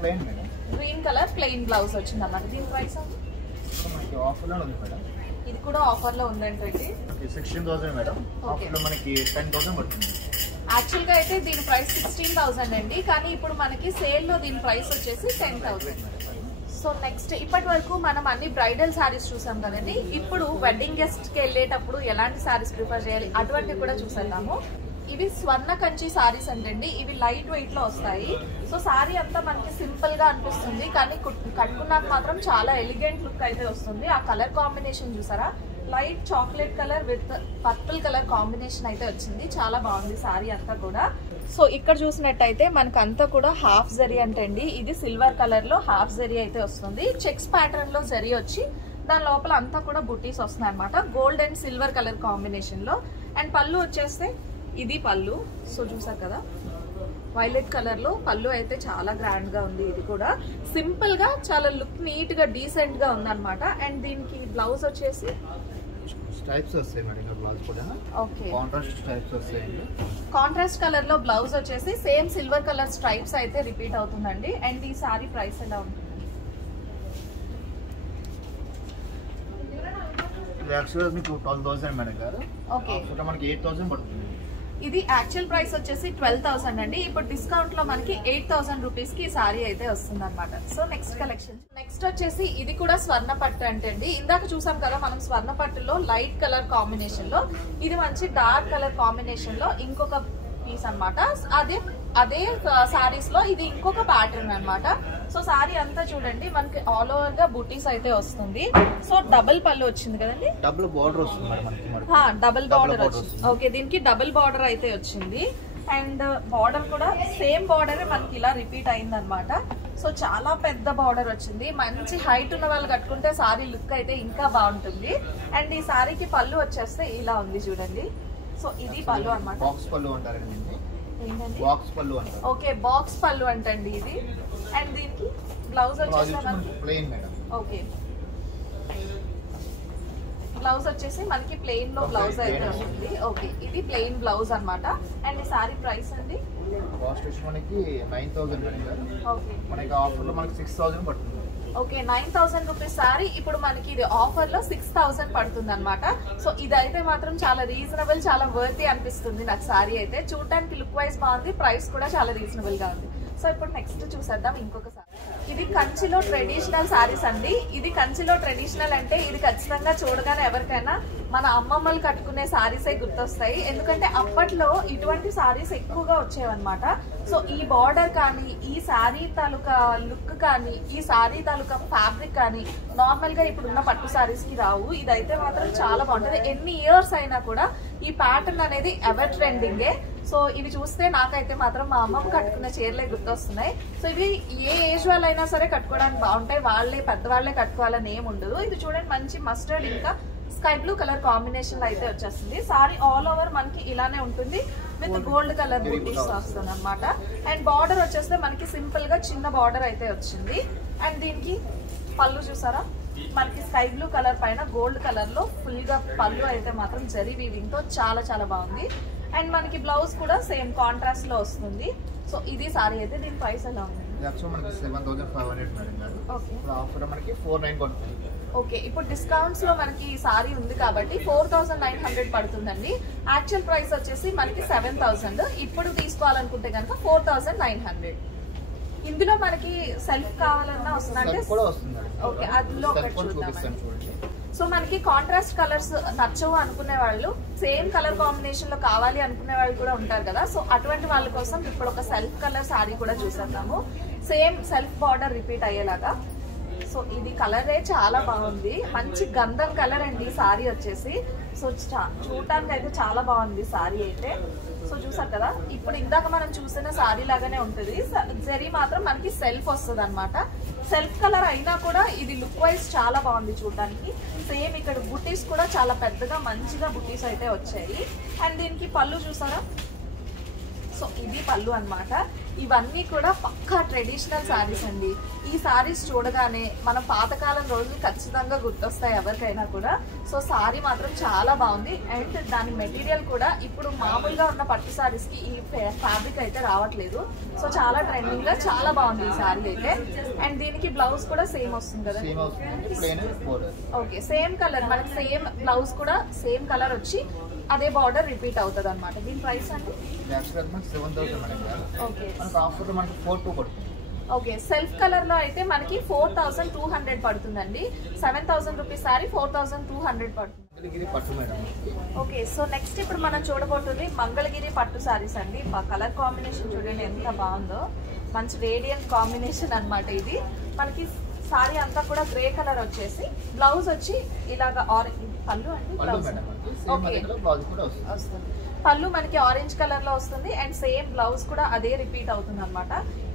plain madam. Green colour plain blouse వచ్చింది అన్నమాట. దీని ప్రైస్ మనకి ఆఫర్ లో ఉంది మేడం. ఇది కూడా ఆఫర్ లో ఉందంటండి. 16,000 మేడం. ఆఫర్ లో మనకి 10,000 పడుతుంది. యాక్చువల్ గా అయితే దీని ప్రైస్ 16,000 అండి, కానీ ఇప్పుడు మనకి సేల్ లో దీని ప్రైస్ వచ్చేసి 10,000. సో నెక్స్ట్, ఇప్పటి వరకు మనం అన్ని బ్రైడల్ శారీస్ చూసాం కదండి. ఇప్పుడు వెడ్డింగ్ గెస్ట్ కి వెళ్ళేటప్పుడు ఎలాంటి శారీస్ ప్రిఫర్ చేయాలి అటువంటివి కూడా చూసేద్దాము. ఇవి స్వర్ణ కంచి సారీస్ అంటండి. ఇవి లైట్ వెయిట్ లో వస్తాయి. సో సారీ అంతా మనకి సింపుల్ గా అనిపిస్తుంది, కానీ కట్టుకున్నాక మాత్రం చాలా ఎలిగెంట్ లుక్ అయితే వస్తుంది. ఆ కలర్ కాంబినేషన్ చూసారా, light chocolate colour with purple colour combination అయితే వచ్చింది. చాలా బాగుంది సారీ అంతా కూడా. సో ఇక్కడ చూసినట్టయితే మనకు అంతా కూడా హాఫ్ జరీ అంటండి. ఇది సిల్వర్ కలర్ లో హాఫ్ జరీ అయితే వస్తుంది. చెక్స్ ప్యాటర్న్ లో జరీ వచ్చి దాని లోపల అంతా కూడా బుటీస్ వస్తున్నాయి అనమాట, gold and silver colour combination లో. అండ్ పళ్ళు వచ్చేస్తే ఇది పళ్ళు. సో చూసారు కదా, వైలెట్ కలర్ లో పళ్ళు అయితే చాలా గ్రాండ్ గా ఉంది. ఇది కూడా సింపుల్ గా చాలా లుక్ నీట్ గా డీసెంట్ గా ఉంది అనమాట. అండ్ దీనికి బ్లౌజ్ వచ్చేసి స్ట్రైప్స్ వస్తాయి మేడం. బ్లౌజ్ కూడా ఓకే, కాంట్రాస్ట్ స్ట్రైప్స్ వస్తాయండి. కాంట్రాస్ట్ కలర్ లో బ్లౌజ్ వచ్చేసి సేమ్ సిల్వర్ కలర్ స్ట్రైప్స్ అయితే రిపీట్ అవుతుందండి. అండ్ ఈ సారీ ప్రైస్ ఎలా ఉంటుంది? యాక్చువల్గా మీకు 12,000 మేడం గారు. ఓకే, మనకి 8,000 పడుతుంది. ఇది యాక్చువల్ ప్రైస్ వచ్చేసి 12,000 అండి. ఇప్పుడు డిస్కౌంట్ లో మనకి 8,000 రూపీస్ కి సారీ అయితే వస్తుంది అనమాట. So next collection. నెక్స్ట్ వచ్చేసి ఇది కూడా స్వర్ణ పట్టు అంటండి. ఇందాక చూసాం కదా మనం స్వర్ణ పట్టులో లైట్ కలర్ కాంబినేషన్ లో, ఇది మంచి డార్క్ కలర్ కాంబినేషన్ లో ఇంకొక పీస్ అనమాట. అదే సారీస్ లో ఇది ఇంకొక ప్యాటర్న్ అనమాట. సో సారీ అంతా చూడండి మనకి ఆల్ ఓవర్ గా బుటీస్ అయితే వస్తుంది. సో డబుల్ పళ్ళు వచ్చింది కదండి, డబుల్ బార్డర్ వస్తుంది మేడం మనకి. డబుల్ బార్డర్ వచ్చింది. ఓకే, దీనికి డబుల్ బార్డర్ అయితే వచ్చింది. అండ్ బార్డర్ కూడా సేమ్ బార్డర్ మనకి ఇలా రిపీట్ అయింది అనమాట. సో చాలా పెద్ద బార్డర్ వచ్చింది. మంచి హైట్ ఉన్న వాళ్ళు కట్టుకుంటే సారీ లుక్ అయితే ఇంకా బాగుంటుంది. అండ్ ఈ సారీకి పళ్ళు వచ్చేస్తే ఇలా ఉంది చూడండి. సో ఇది పళ్ళు అనమాట. బాక్స్ పళ్ళు అంటారండి. ఏంటండి? బాక్స్ పళ్ళు అంటారు. ఓకే, బాక్స్ పళ్ళు అంటండి ఇది. అండ్ దీనికి బ్లౌజ్ వచ్చేసి ప్లెయిన్ మేడం. ఓకే, బ్లౌజ్ వచ్చేసి మనకి ప్లెయిన్ లో బ్లౌజ్ అయితే ఉంటుంది. ఓకే, ఇది ప్లెయిన్ బ్లౌజ్ అన్నమాట. అండ్ ఈ సారీ ప్రైస్ అండి కాస్ట్ వచ్చి మనకి 9,000 మేడం గారు. ఓకే, మనకి ఆఫర్ లో మనకి 6,000 పడుతుంది. ఓకే 9,000 రూపీస్ సారీ ఇప్పుడు మనకి ఇది ఆఫర్ లో 6,000 పడుతుంది అనమాట. సో ఇదైతే మాత్రం చాలా రీజనబుల్, చాలా వర్తీ అనిపిస్తుంది నాకు సారీ అయితే. చూడటానికి లుక్ వైజ్ బాగుంది, ప్రైస్ కూడా చాలా రీజనబుల్ గా ఉంది. సో ఇప్పుడు నెక్స్ట్ చూసేద్దాం ఇంకొక సారీ. ఇది కంచిలో ట్రెడిషనల్ సారీస్ అండి. ఇది కంచిలో ట్రెడిషనల్ అంటే ఇది ఖచ్చితంగా చూడగానే ఎవరికైనా మన అమ్మమ్మలు కట్టుకునే సారీసే గుర్తొస్తాయి. ఎందుకంటే అప్పట్లో ఇటువంటి సారీస్ ఎక్కువగా వచ్చేవన్నమాట. సో ఈ బార్డర్ కానీ, ఈ సారీ తాలూకా లుక్ కానీ, ఈ సారీ తాలూకా ఫ్యాబ్రిక్ కానీ నార్మల్ గా ఇప్పుడున్న పట్టు సారీస్ కి రావు. ఇదైతే మాత్రం చాలా బాగుంటుంది. ఎన్ని ఇయర్స్ అయినా కూడా ఈ ప్యాటర్న్ అనేది ఎవర్ ట్రెండింగే. సో ఇవి చూస్తే నాకైతే మాత్రం మా అమ్మమ్మ కట్టుకునే చీరలే గుర్తొస్తున్నాయి. సో ఇవి ఏ ఏజ్ వాళ్ళైనా సరే కట్టుకోవడానికి బాగుంటాయి, వాళ్ళే పెద్దవాళ్లే కట్టుకోవాలని ఏమి ఉండదు. ఇది చూడండి మంచి మస్టర్డ్ ఇంకా స్కై బ్లూ కలర్ కాంబినేషన్ లో అయితే వచ్చేస్తుంది. సారీ ఆల్ ఓవర్ మనకి ఇలానే ఉంటుంది విత్ గోల్డ్ కలర్ బూటీస్ వస్తుంది అనమాట. అండ్ బార్డర్ వచ్చేస్తే మనకి సింపుల్ గా చిన్న బార్డర్ అయితే వచ్చింది. అండ్ దీనికి పళ్ళు చూసారా, మనకి స్కై బ్లూ కలర్ పైన గోల్డ్ కలర్ లో ఫుల్ గా పళ్ళు అయితే మాత్రం జరీ వీవింగ్ తో చాలా చాలా బాగుంది. అండ్ మనకి బ్లౌజ్ కూడా సేమ్ కాంట్రాస్ట్ లో వస్తుంది. సో ఇది సారీ అయితే, దీని ప్రైస్ ఎలా ఉంది? మనకి 7,500 మేడం గారు. ఆఫర్ మనకి 4,900 పడుతుంది. ఓకే ఇప్పుడు డిస్కౌంట్స్ లో మనకి ఈ సారీ ఉంది కాబట్టి 4,900 పడుతుందండి. యాక్చువల్ ప్రైస్ వచ్చేసి మనకి 7,000. ఇప్పుడు తీసుకోవాలనుకుంటే కనుక 4,900. ఇందులో మనకి సెల్ఫ్ కావాలన్నా వస్తుందంటే ఓకే అందులో ఒకటి చూద్దామండి. సో మనకి కాంట్రాస్ట్ కలర్స్ నచ్చవు అనుకునే వాళ్ళు, సేమ్ కలర్ కాంబినేషన్ లో కావాలి అనుకునే వాళ్ళు కూడా ఉంటారు కదా. సో అటువంటి వాళ్ళ కోసం ఇప్పుడు ఒక సెల్ఫ్ కలర్ సారీ కూడా చూసేద్దాము. సేమ్ సెల్ఫ్ బార్డర్ రిపీట్ అయ్యేలాగా. సో ఇది కలరే చాలా బాగుంది, మంచి గంధం కలర్ అండి సారీ వచ్చేసి. సో చూడటానికి అయితే చాలా బాగుంది సారీ అయితే. సో చూసారు కదా, ఇప్పుడు ఇందాక మనం చూసిన సారీ లాగానే ఉంటుంది. జరీ మాత్రం మనకి సెల్ఫ్ వస్తుంది అనమాట. సెల్ఫ్ కలర్ అయినా కూడా ఇది లుక్ వైజ్ చాలా బాగుంది చూడడానికి. సేమ్ ఇక్కడ బుటీస్ కూడా చాలా పెద్దగా మంచిగా బుటీస్ అయితే వచ్చాయి. అండ్ దీనికి పళ్ళు చూసారా, సో ఇది పళ్ళు అన్నమాట. ఇవన్నీ కూడా పక్కా ట్రెడిషనల్ సారీస్ అండి. ఈ సారీస్ చూడగానే మన పాతకాలం రోజులు ఖచ్చితంగా గుర్తొస్తాయి ఎవరికైనా కూడా. సో సారీ మాత్రం చాలా బాగుంది. అండ్ దాని మెటీరియల్ కూడా ఇప్పుడు మామూలుగా ఉన్న పట్టు సారీస్ కి ఈ ఫ్యాబ్రిక్ అయితే రావట్లేదు. సో చాలా ట్రెండింగ్ గా చాలా బాగుంది ఈ సారీ అయితే. అండ్ దీనికి బ్లౌజ్ కూడా సేమ్ వస్తుంది కదా. ఓకే సేమ్ కలర్, మనకి సేమ్ బ్లౌజ్ కూడా సేమ్ కలర్ వచ్చి అదే బార్డర్ రిపీట్ అవుతుంది అనమాట. దీని ప్రైస్ అండి ఓకే సెల్ఫ్ కలర్ లో అయితే మనకి 4,200 పడుతుందండి. 7,000 రూపీస్ సారీ 4,200 పడుతుంది. ఓకే సో నెక్స్ట్ ఇప్పుడు మనం చూడబోతుంది మంగళగిరి పట్టు సారీస్ అండి. కలర్ కాంబినేషన్ చూడండి ఎంత బాగుందో, మంచి రేడియంట్ కాంబినేషన్ అన్నమాట. ఇది మనకి సారీ అంతా కూడా గ్రే కలర్ వచ్చేసి బ్లౌజ్ వచ్చి ఇలాగా ఆరెంజ్ పళ్ళు అండి. బ్లౌజ్ ఓకే వస్తుంది, పళ్ళు మనకి ఆరెంజ్ కలర్ లో వస్తుంది. అండ్ సేమ్ బ్లౌజ్ కూడా అదే రిపీట్ అవుతుంది అనమాట.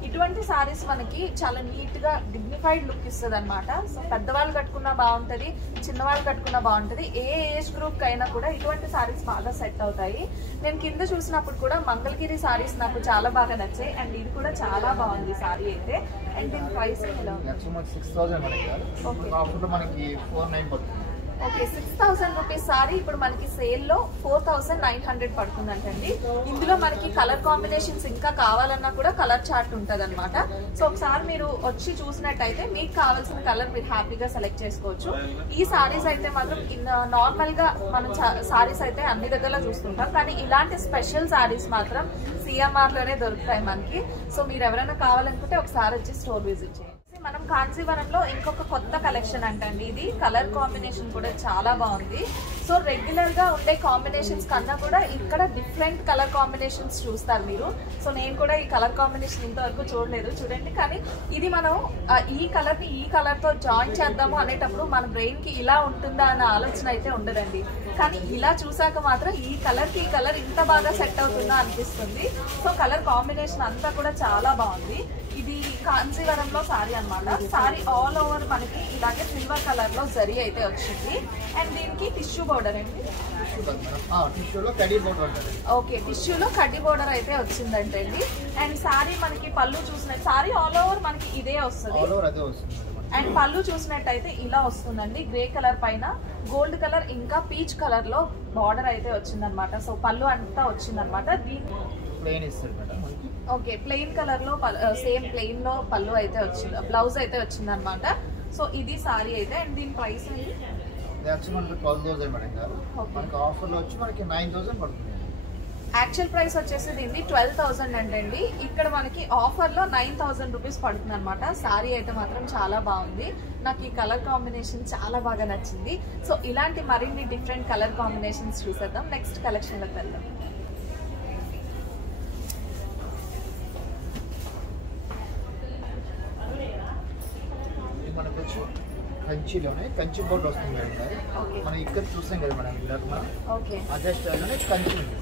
ఇటువంటి సారీస్ మనకి చాలా నీట్ గా డిగ్నిఫైడ్ లుక్ ఇస్తుంది అనమాట. సో పెద్దవాళ్ళు కట్టుకున్నా బాగుంటది, చిన్నవాళ్ళు కట్టుకున్నా బాగుంటది. ఏ ఏజ్ గ్రూప్ అయినా కూడా ఇటువంటి సారీస్ బాగా సెట్ అవుతాయి. నేను కింద చూసినప్పుడు కూడా మంగళగిరి సారీస్ నాకు చాలా బాగా నచ్చాయి. అండ్ ఇది కూడా చాలా బాగుంది సారీ అయితే. అండ్ దీని ప్రైస్ ఎలా ఉంది? ఓకే 6,000 రూపీస్ సారీ ఇప్పుడు మనకి సేల్ లో 4,900 పడుతుందంటండి. ఇందులో మనకి కలర్ కాంబినేషన్స్ ఇంకా కావాలన్నా కూడా కలర్ చార్ట్ ఉంటది అనమాట. సో ఒకసారి మీరు వచ్చి చూసినట్టయితే మీకు కావాల్సిన కలర్ మీరు హ్యాపీగా సెలెక్ట్ చేసుకోవచ్చు. ఈ సారీస్ అయితే మాత్రం నార్మల్ గా మనం సారీస్ అయితే అన్ని దగ్గర చూస్తుంటాం, కానీ ఇలాంటి స్పెషల్ సారీస్ మాత్రం సిఎంఆర్ లోనే దొరుకుతాయి మనకి. సో మీరు ఎవరైనా కావాలనుకుంటే ఒకసారి వచ్చి స్టోర్ విజిట్ చేయండి. మనం కాంచీవరంలో ఇంకొక కొత్త కలెక్షన్ అంటండి. ఇది కలర్ కాంబినేషన్ కూడా చాలా బాగుంది. సో రెగ్యులర్ గా ఉండే కాంబినేషన్స్ కన్నా కూడా ఇక్కడ డిఫరెంట్ కలర్ కాంబినేషన్స్ చూస్తారు మీరు. సో నేను కూడా ఈ కలర్ కాంబినేషన్ ఇంతవరకు చూడలేదు, చూడండి. కానీ ఇది మనం ఈ కలర్ ని ఈ కలర్ తో జాయిన్ చేద్దాము అనేటప్పుడు మన బ్రెయిన్ కి ఇలా ఉంటుందా అనే ఆలోచన అయితే ఉండదండి. కానీ ఇలా చూసాక మాత్రం ఈ కలర్ కి ఈ కలర్ ఇంత బాగా సెట్ అవుతుందా అనిపిస్తుంది. సో కలర్ కాంబినేషన్ అంతా కూడా చాలా బాగుంది. ఇది కాంచీవరంలో సారీ అనమాట. సారీ ఆల్ ఓవర్ మనకి ఇలాగే సిల్వర్ కలర్ లో జరీ అయితే వచ్చింది. అండ్ దీనికి టిష్యూ బోర్డర్ అండి. ఓకే టిష్యూలో కడ్డీ బోర్డర్ అయితే వచ్చిందంటే అండి. అండ్ సారీ మనకి పళ్ళు చూసినట్టు సారీ ఆల్ ఓవర్ మనకి ఇదే వస్తుంది. అండ్ పళ్ళు చూసినట్టయితే ఇలా వస్తుందండి. గ్రే కలర్ పైన గోల్డ్ కలర్ ఇంకా పీచ్ కలర్ లో బార్డర్ అయితే వచ్చిందనమాట. సో పళ్ళు అంతా వచ్చిందనమాట. దీని ఓకే ప్లెయిన్ కలర్ లో సేమ్ ప్లెయిన్ లో పళ్ళు అయితే వచ్చింది, బ్లౌజ్ అయితే వచ్చింది అనమాట. సో ఇది సారీ అయితే అండ్ దీని ప్రైస్ అండి యాక్చువల్ మనకి 12,000 మేడం గారు. మనకి ఆఫర్లో వచ్చి మనకి 9,000 పడుతుంది. యాక్చువల్ ప్రైస్ వచ్చేసి దీన్ని 12,000 అంటండి. ఇక్కడ మనకి ఆఫర్లో 9,000 రూపీస్ పడుతుంది అనమాట. సారీ అయితే మాత్రం చాలా బాగుంది. నాకు ఈ కలర్ కాంబినేషన్ చాలా బాగా నచ్చింది. సో ఇలాంటి మరిన్ని డిఫరెంట్ కలర్ కాంబినేషన్స్ చూసేద్దాం. నెక్స్ట్ కలెక్షన్లోకి వెళ్దాం. మనకు వచ్చి కంచిలోనే కంచి బోర్డు వస్తుంది మేడం గారు. మనం ఇక్కడ చూసాం కదా మేడం ఇందాక మనం. ఓకే, అదే స్టైల్లోనే కంచి ఉంది.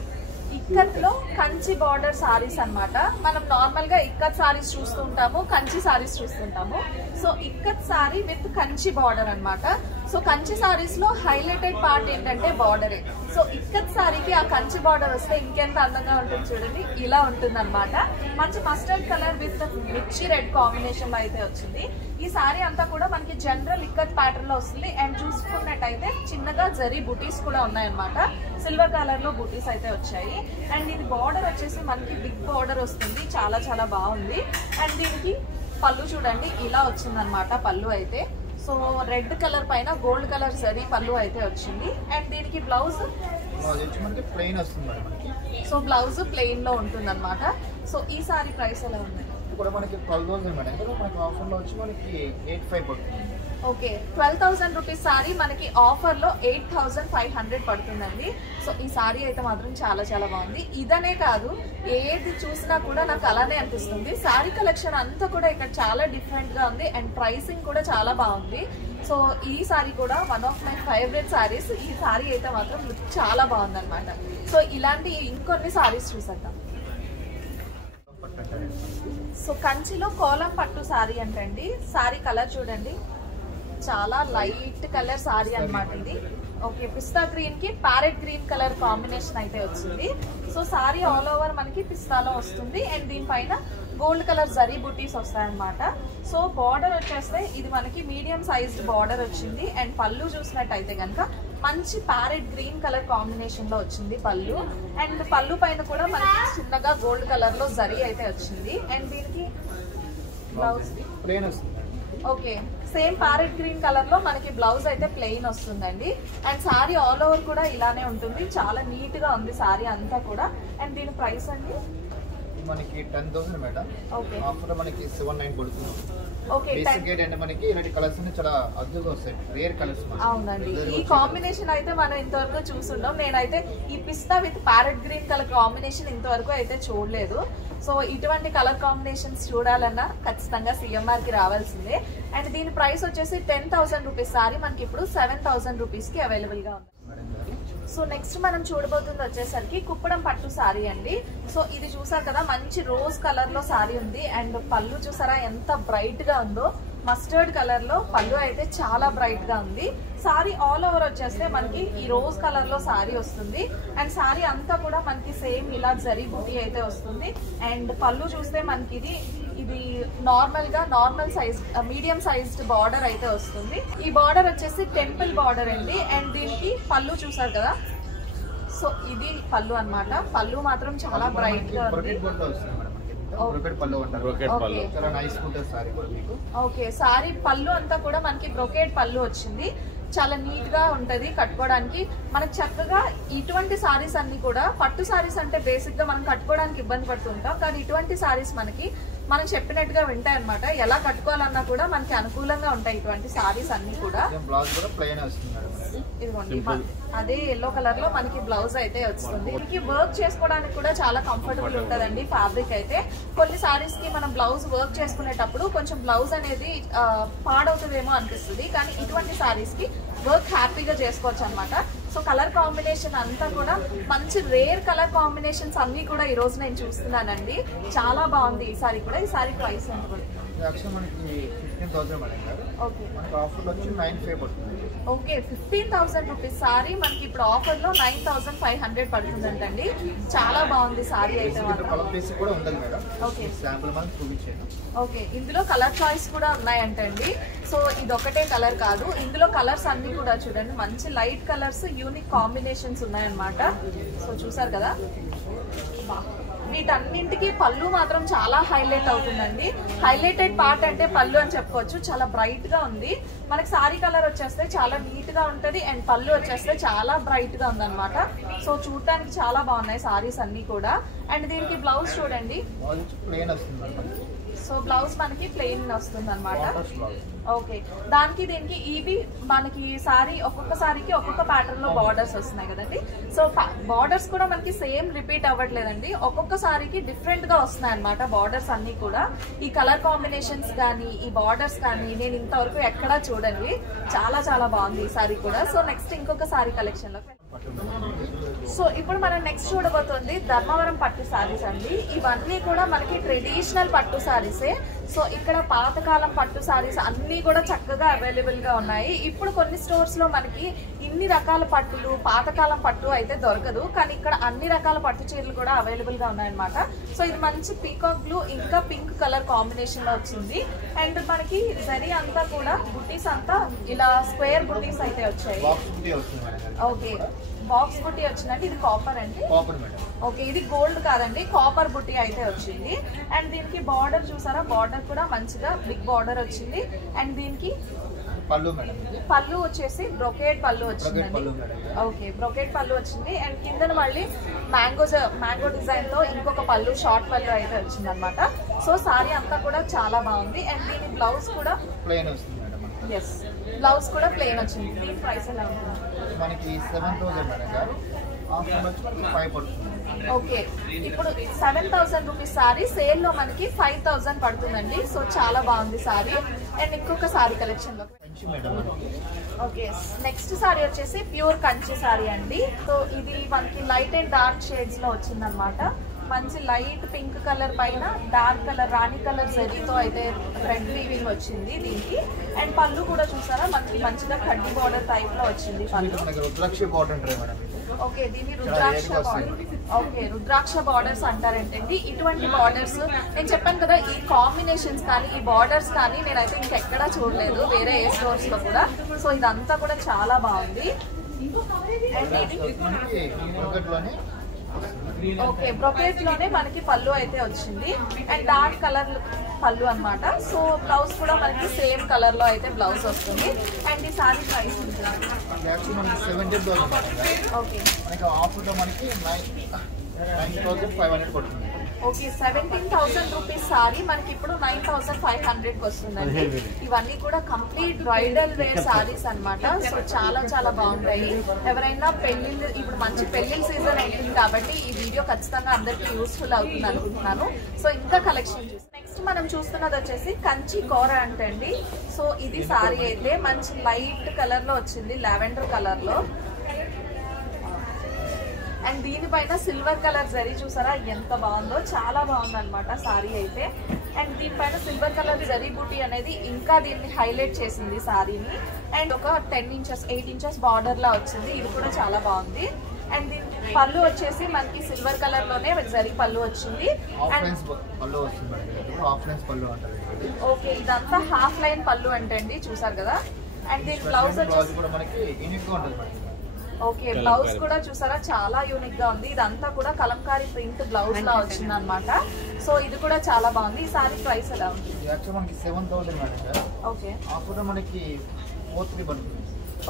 ఇక్కత్లో కంచి బార్డర్ సారీస్ అన్నమాట. మనం నార్మల్ గా ఇక్కత్ సారీస్ చూస్తుంటాము, కంచి సారీస్ చూస్తుంటాము. So ikat sorry with Kanchi border అన్నమాట. సో కంచి సారీస్ లో హైలైటెడ్ పార్ట్ ఏంటంటే బార్డరే. సో ఇక్కత్ సారీకి ఆ కంచి బార్డర్ వస్తే ఇంకెంత అందంగా ఉంటుంది చూడండి. ఇలా ఉంటుంది అనమాట. మంచి మస్టర్డ్ కలర్ విత్ మిర్చి రెడ్ కాంబినేషన్ లో అయితే వచ్చింది. ఈ సారీ అంతా కూడా మనకి జనరల్ ఇక్కత్ ప్యాటర్న్ లో వస్తుంది. అండ్ చూసుకున్నట్టయితే చిన్నగా జరీ బుటీస్ కూడా ఉన్నాయన్నమాట. సిల్వర్ కలర్ లో బుటీస్ అయితే వచ్చాయి. అండ్ ఇది బార్డర్ వచ్చేసి మనకి బిగ్ బార్డర్ వస్తుంది. చాలా చాలా బాగుంది. అండ్ దీనికి పళ్ళు చూడండి ఇలా వచ్చిందనమాట. పళ్ళు అయితే సో రెడ్ కలర్ పైన గోల్డ్ కలర్ జరీ పళ్ళు అయితే వచ్చింది. అండ్ దీనికి బ్లౌజ్ మనకి ప్లెయిన్ వస్తుంది మేడం మనకి. సో బ్లౌజ్ ప్లెయిన్ లో ఉంటుంది అనమాట. సో ఈ సారీ ప్రైస్ ఎలా ఉంది? కూడా మనకి 12,000 మేడం గారు. మనకి ఆఫర్లో వచ్చి మనకి 8,500 పడుతుంది. ఓకే, 12,000 రూపీస్ సారీ మనకి ఆఫర్లో 8,500 పడుతుందండి. సో ఈ సారీ అయితే మాత్రం చాలా చాలా బాగుంది. ఇదనే కాదు, ఏది చూసినా కూడా నాకు అలానే అనిపిస్తుంది. సారీ కలెక్షన్ అంతా కూడా ఇక్కడ చాలా డిఫరెంట్గా ఉంది. అండ్ ప్రైసింగ్ కూడా చాలా బాగుంది. సో ఈ సారీ కూడా one of my favourite saris. ఈ సారీ అయితే మాత్రం చాలా బాగుంది అనమాట. సో ఇలాంటి ఇంకొన్ని సారీస్ చూసేద్దాం. సో కంచిలో కోలం పట్టు సారీ అంటండి. సారీ కలర్ చూడండి, చాలా లైట్ కలర్ సారీ అన్నమాట ఇది. ఓకే, పిస్తా గ్రీన్ కి ప్యారెట్ గ్రీన్ కలర్ కాంబినేషన్ అయితే వచ్చింది. సో సారీ ఆల్ ఓవర్ మనకి పిస్తాలో వస్తుంది. అండ్ దీనిపైన గోల్డ్ కలర్ జరీ బుటీస్ వస్తాయన్నమాట. సో బార్డర్ వచ్చేస్తే ఇది మనకి మీడియం సైజ్డ్ బార్డర్ వచ్చింది. అండ్ పళ్ళు చూసినట్టయితే కనుక మంచి ప్యారెట్ గ్రీన్ కలర్ కాంబినేషన్ లో వచ్చింది పళ్ళు. అండ్ పళ్ళు పైన కూడా మనకి చిన్నగా గోల్డ్ కలర్ లో జరీ అయితే వచ్చింది. అండ్ దీనికి బ్లౌజ్ ప్లెయిన్ వస్తుంది. Okay, same parrot green colour లో మనకి బ్లౌజ్ అయితే ప్లెయిన్ వస్తుందండి. అండ్ సారీ ఆల్ ఓవర్ కూడా ఇలానే ఉంటుంది. చాలా నీట్ గా ఉంది సారీ అంతా కూడా. అండ్ దీని ప్రైస్ అండి మనకి 10,000 మేడం. ఓకే, ఆఫర్ మనకి 7,900 పడుతుంది. ఓకే, బేసిక్ ఏంటంటే మనకి ఇలాంటి కలర్స్ అన్ని చాలా అద్భుతంగా వస్తాయి. Rare colours. అవునండి, ఈ కాంబినేషన్ అయితే మనం ఇంతవరకు చూస్తున్నాం. నేనైతే ఈ pista with parrot green colour combination ఇంతవరకు అయితే చూడలేదు. సో ఇటువంటి కలర్ కాంబినేషన్స్ చూడాలన్నా ఖచ్చితంగా సిఎంఆర్ కి రావాల్సిందే. అండ్ దీని ప్రైస్ వచ్చేసి 10,000 రూపీస్ సారీ మనకి ఇప్పుడు 7,000 రూపీస్ కి అవైలబుల్ గా ఉంది. సో నెక్స్ట్ మనం చూడబోతుంది వచ్చేసరికి కుప్పడం పట్టు సారీ అండి. సో ఇది చూసారు కదా, మంచి రోజ్ కలర్ లో సారీ ఉంది. అండ్ పళ్ళు చూసారా ఎంత బ్రైట్ గా ఉందో. మస్టర్డ్ కలర్ లో పళ్ళు అయితే చాలా బ్రైట్ గా ఉంది. సారీ ఆల్ ఓవర్ వచ్చేస్తే మనకి ఈ రోజ్ కలర్ లో సారీ వస్తుంది. అండ్ సారీ అంతా కూడా మనకి సేమ్ ఇలా జరీ బూటీ అయితే వస్తుంది. అండ్ పళ్ళు చూస్తే మనకి ఇది నార్మల్ గా normal size medium sized border అయితే వస్తుంది. ఈ బార్డర్ వచ్చేసి టెంపుల్ బార్డర్ అండి. అండ్ దీనికి పళ్ళు చూసారు కదా, సో ఇది పళ్ళు అన్నమాట. పళ్ళు మాత్రం చాలా బ్రైట్ గా ఉంది. ఓకే, సారీ పళ్ళు అంతా కూడా మనకి బ్రొకేడ్ పళ్ళు వచ్చింది. చాలా నీట్ గా ఉంటది కట్టుకోవడానికి. మనకు చక్కగా ఇటువంటి సారీస్ అన్ని కూడా, పట్టు సారీస్ అంటే బేసిక్ గా మనం కట్టుకోవడానికి ఇబ్బంది పడుతుంటాం. కానీ ఇటువంటి సారీస్ మనం చెప్పినట్టుగా వింటాయి అనమాట. ఎలా కట్టుకోవాలన్నా కూడా మనకి అనుకూలంగా ఉంటాయి ఇటువంటి సారీస్ అన్ని కూడా. ఇదిగోండి, అదే ఎల్లో కలర్ లో మనకి బ్లౌజ్ అయితే వస్తుంది. దీనికి వర్క్ చేసుకోవడానికి కూడా చాలా కంఫర్టబుల్ ఉంటదండి ఫ్యాబ్రిక్ అయితే. కొన్ని సారీస్ కి మనం బ్లౌజ్ వర్క్ చేసుకునేటప్పుడు కొంచెం బ్లౌజ్ అనేది పాడవుతుందేమో అనిపిస్తుంది. కానీ ఇటువంటి సారీస్ కి వర్క్ హ్యాపీగా చేసుకోవచ్చు అనమాట. సో కలర్ కాంబినేషన్ అంతా కూడా మంచి రేర్ కలర్ కాంబినేషన్స్ అన్ని కూడా ఈ రోజు నేను చూస్తున్నానండి. చాలా బాగుంది ఈ సారీ కూడా. ఈ సారీ ప్రైస్ ఎంత పడుతుంది? ఓకే, 15,000 రూపీస్ సారీ మనకి ఇప్పుడు ఆఫర్ లో 9,500 పడుతుందంటండి. చాలా బాగుంది సారీ అయితే. ఓకే, ఇందులో కలర్ చాయిస్ కూడా ఉన్నాయంటండి. సో ఇది ఒకటే కలర్ కాదు, ఇందులో కలర్స్ అన్ని కూడా చూడండి మంచి లైట్ కలర్స్, యూనిక్ కాంబినేషన్స్ ఉన్నాయన్నమాట. సో చూసారు కదా, వీటన్నింటికి పళ్ళు మాత్రం చాలా హైలైట్ అవుతుందండి. హైలైటెడ్ పార్ట్ అంటే పళ్ళు అని చెప్పుకోవచ్చు. చాలా బ్రైట్ గా ఉంది. మనకి సారీ కలర్ వచ్చేస్తే చాలా నీట్ గా ఉంటది అండ్ పళ్ళు వచ్చేస్తే చాలా బ్రైట్ గా ఉంది అనమాట. సో చూడటానికి చాలా బాగున్నాయి సారీస్ అన్ని కూడా. అండ్ దీనికి బ్లౌజ్ చూడండి. సో బ్లౌజ్ మనకి ప్లెయిన్ వస్తుంది అనమాట. ఓకే, దానికి దీనికి ఇవి మనకి సారీ ఒక్కొక్క సారీకి ఒక్కొక్క ప్యాటర్న్ లో బార్డర్స్ వస్తున్నాయి కదండి. సో బార్డర్స్ కూడా మనకి సేమ్ రిపీట్ అవ్వట్లేదండి. ఒక్కొక్క సారీకి డిఫరెంట్ గా వస్తున్నాయి అనమాట బార్డర్స్ అన్ని కూడా. ఈ కలర్ కాంబినేషన్స్ కానీ ఈ బార్డర్స్ కానీ నేను ఇంతవరకు ఎక్కడా చూడండి. చాలా చాలా బాగుంది ఈ సారీ కూడా. సో నెక్స్ట్ ఇంకొక సారీ కలెక్షన్ లో. సో ఇప్పుడు మనం నెక్స్ట్ చూడబోతుంది ధర్మవరం పట్టు సారీస్ అండి. ఇవన్నీ కూడా మనకి ట్రెడిషనల్ పట్టు సారీసే. సో ఇక్కడ పాతకాలం పట్టు సారీస్ అన్ని కూడా చక్కగా అవైలబుల్ గా ఉన్నాయి. ఇప్పుడు కొన్ని స్టోర్స్ లో మనకి ఇన్ని రకాల పట్టులు పాతకాలం పట్టు అయితే దొరకదు, కానీ ఇక్కడ అన్ని రకాల పట్టు చీరలు కూడా అవైలబుల్ గా ఉన్నాయన్నమాట. సో ఇది మంచి పీకాక్ బ్లూ ఇంకా పింక్ కలర్ కాంబినేషన్ లో వచ్చింది. అండ్ మనకి జరీ అంతా కూడా బుట్టీస్ అంతా ఇలా స్క్వేర్ బుట్టీస్ అయితే వచ్చాయి. ఓకే, బాక్స్ బుట్టి వచ్చిందండి. ఇది కాపర్ అండి. ఓకే, ఇది గోల్డ్ కాదండి, కాపర్ బుట్టి అయితే వచ్చింది. అండ్ దీనికి బార్డర్ చూసారా, బార్డర్ కూడా మంచిగా బిగ్ బార్డర్ వచ్చింది. అండ్ దీనికి పళ్ళు వచ్చేసి బ్రొకేట్ పళ్ళు వచ్చిందండి. ఓకే, బ్రొకేట్ పళ్ళు వచ్చింది. అండ్ కింద మళ్ళీ మ్యాంగో డిజైన్ తో ఇంకొక పళ్ళు షార్ట్ పళ్ళు అయితే వచ్చింది అనమాట. సో సారీ అంతా కూడా చాలా బాగుంది. అండ్ దీని బ్లౌజ్ కూడా ప్లెయిన్ వస్తుంది. ఎస్, బ్లౌజ్ కూడా ప్లెయిన్ వచ్చింది. దీని ప్రైస్ ఎలా ఉంటుంది? మనకి 7,000 మేడం గారు. ఓకే, ఇప్పుడు 7,000 రూపీస్ సారీ సేల్ లో మనకి 5,000 పడుతుందండి. సో చాలా బాగుంది సారీ. అండ్ ఇంకొక సారీ కలెక్షన్ లో. ఓకే, నెక్స్ట్ సారీ వచ్చేసి ప్యూర్ కంచి సారీ అండి. సో ఇది మనకి లైట్ అండ్ డార్క్ షేడ్స్ లో వచ్చింది అనమాట. మంచి లైట్ పింక్ కలర్ పైన డార్క్ కలర్ రాణి కలర్ జరీతో అయితే థ్రెడ్ వీవింగ్ వచ్చింది దీనికి. అండ్ పళ్ళు కూడా చూసారా మనకి మంచిగా కడ్డీ బార్డర్ టైప్ లో వచ్చింది పళ్ళు. ఓకే, దీన్ని రుద్రాక్ష బార్డర్. ఓకే, రుద్రాక్ష బార్డర్స్ అంటారంటండి. ఇటువంటి బార్డర్స్ నేను చెప్పాను కదా, ఈ కాంబినేషన్స్ కానీ ఈ బార్డర్స్ కానీ నేనైతే ఇంకెక్కడా చూడలేదు వేరే ఏ స్టోర్స్ లో కూడా. సో ఇదంతా కూడా చాలా బాగుంది. అండ్ ఓకే, బ్రొకేట్ లోనే మనకి పళ్ళు అయితే వచ్చింది. అండ్ డార్క్ కలర్ పళ్ళు అనమాట. సో బ్లౌజ్ కూడా మనకి సేమ్ కలర్ లో అయితే బ్లౌజ్ వస్తుంది. అండ్ ఈ సారీ ప్రైస్ ఉంటుంది. ఓకే, ఓకే, 17,000 రూపీస్ సారీ మనకి ఇప్పుడు 9,500 వస్తుందండి. ఇవన్నీ కూడా కంప్లీట్ బ్రైడల్ వేర్ సారీస్ అనమాట. సో చాలా చాలా బాగుంటాయి. ఎవరైనా పెళ్లిళ్ళు, ఇప్పుడు మంచి పెళ్లిళ్ళ సీజన్ అవుతుంది కాబట్టి ఈ వీడియో ఖచ్చితంగా అందరికి యూస్ఫుల్ అవుతుంది అనుకుంటున్నాను. సో ఇంకా కలెక్షన్ చూసి నెక్స్ట్ మనం చూస్తున్నది వచ్చేసి కంచి కూర అంటండి. సో ఇది సారీ అయితే మంచి లైట్ కలర్ లో వచ్చింది, లావెండర్ కలర్ లో. అండ్ దీనిపైన సిల్వర్ కలర్ జరీ చూసారా ఎంత బాగుందో, చాలా బాగుంది అనమాట సారీ అయితే. అండ్ దీనిపైన సిల్వర్ కలర్ జరీ బూటీ అనేది ఇంకా దీన్ని హైలైట్ చేసింది సారీని. అండ్ ఒక 10 ఇంచెస్ 8 ఇంచెస్ బార్డర్ లా వచ్చింది. ఇది కూడా చాలా బాగుంది. అండ్ దీని పళ్ళు వచ్చేసి మనకి సిల్వర్ కలర్ లోనే జరీ పళ్ళు వచ్చింది. ఓకే, ఇదంతా హాఫ్ లైన్ పళ్ళు అంటండి, చూసారు కదా. అండ్ దీని బ్లౌజ్ వచ్చేసి ఓకే, బ్లౌజ్ కూడా చూసారా చాలా యూనిక్ గా ఉంది. ఇదంతా కూడా కలంకారీ ప్రింట్ బ్లౌజ్ లా వచ్చింది అనమాట. సో ఇది కూడా చాలా బాగుంది. ఈ సారీ ప్రైస్ ఎలా ఉంది? ఓకే,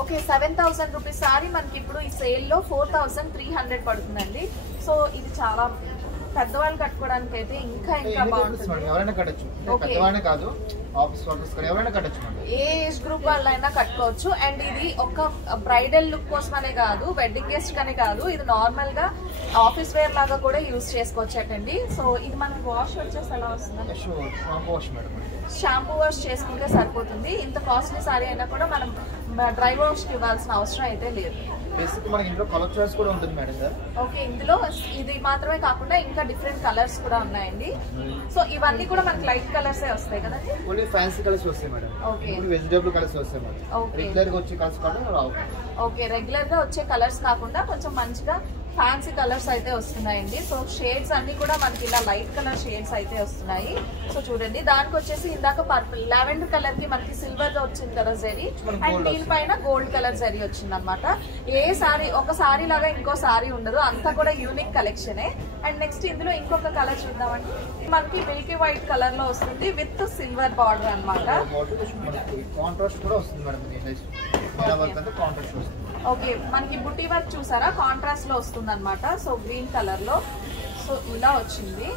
ఓకే, 7,000 రూపీస్ సారీ మనకి ఇప్పుడు ఈ సేల్ లో 4,300 పడుతుందండి. సో ఇది చాలా పెద్దవాళ్ళు కట్టుకోవడానికి అయితే ఇంకా ఇంకా బాగుంటుంది. ఏ ఏజ్ గ్రూప్ వాళ్ళైనా కట్టుకోవచ్చు. అండ్ ఇది ఒక బ్రైడల్ లుక్ కోసమనే కాదు, వెడ్డింగ్ గెస్ట్ కనే కాదు, ఇది నార్మల్ గా ఆఫీస్ వేర్ లాగా కూడా యూజ్ చేసుకోవచ్చండి. సో ఇది మనకి వాష్ వచ్చేసి ఎలా వస్తుంది? షాంపూ వాష్ చేసుకుంటే సరిపోతుంది. ఇంత కాస్ట్లీ సారీ అయినా కూడా మనం డ్రై వాష్ కి ఇవ్వాల్సిన అవసరం అయితే లేదు. ఓకే, ఇందులో ఇది మాత్రమే కాకుండా ఇంకా డిఫరెంట్ కలర్స్ కూడా ఉన్నాయండి. సో ఇవన్నీ కూడా మనకి లైట్ కలర్స్ వస్తాయి కదండి. ఓకే, రెగ్యులర్ గా వచ్చే కలర్స్ కాకుండా కొంచెం మంచిగా ఫ్యాన్సీ కలర్స్ అయితే వస్తున్నాయండి. సో షేడ్స్ అన్ని కూడా మనకి ఇలా లైట్ కలర్ షేడ్స్ అయితే వస్తున్నాయి. సో చూడండి, దానికి వచ్చేసి ఇందాక పర్పుల్ లావెండర్ కలర్ కి మనకి సిల్వర్ వచ్చింది కదా జరీ, అండ్ దీనిపైన గోల్డ్ కలర్ జరీ వచ్చింది అనమాట. ఏ సారీ ఒక సారీ లాగా ఇంకో సారీ ఉండదు, అంతా కూడా యూనిక్ కలెక్షనే. అండ్ నెక్స్ట్ ఇందులో ఇంకొక కలర్ చూద్దామండి. మనకి మిల్కీ వైట్ కలర్ లో వస్తుంది విత్ సిల్వర్ బార్డర్ అనమాట. కాంట్రాస్ట్ కూడా వస్తుంది మేడం. కాంట్రాస్ట్ వస్తుంది. ఓకే, మనకి బుట్టి వర్క్ చూసారా, కాంట్రాస్ట్ లో వస్తుంది అనమాట. సో గ్రీన్ కలర్ లో సో ఇలా వచ్చింది.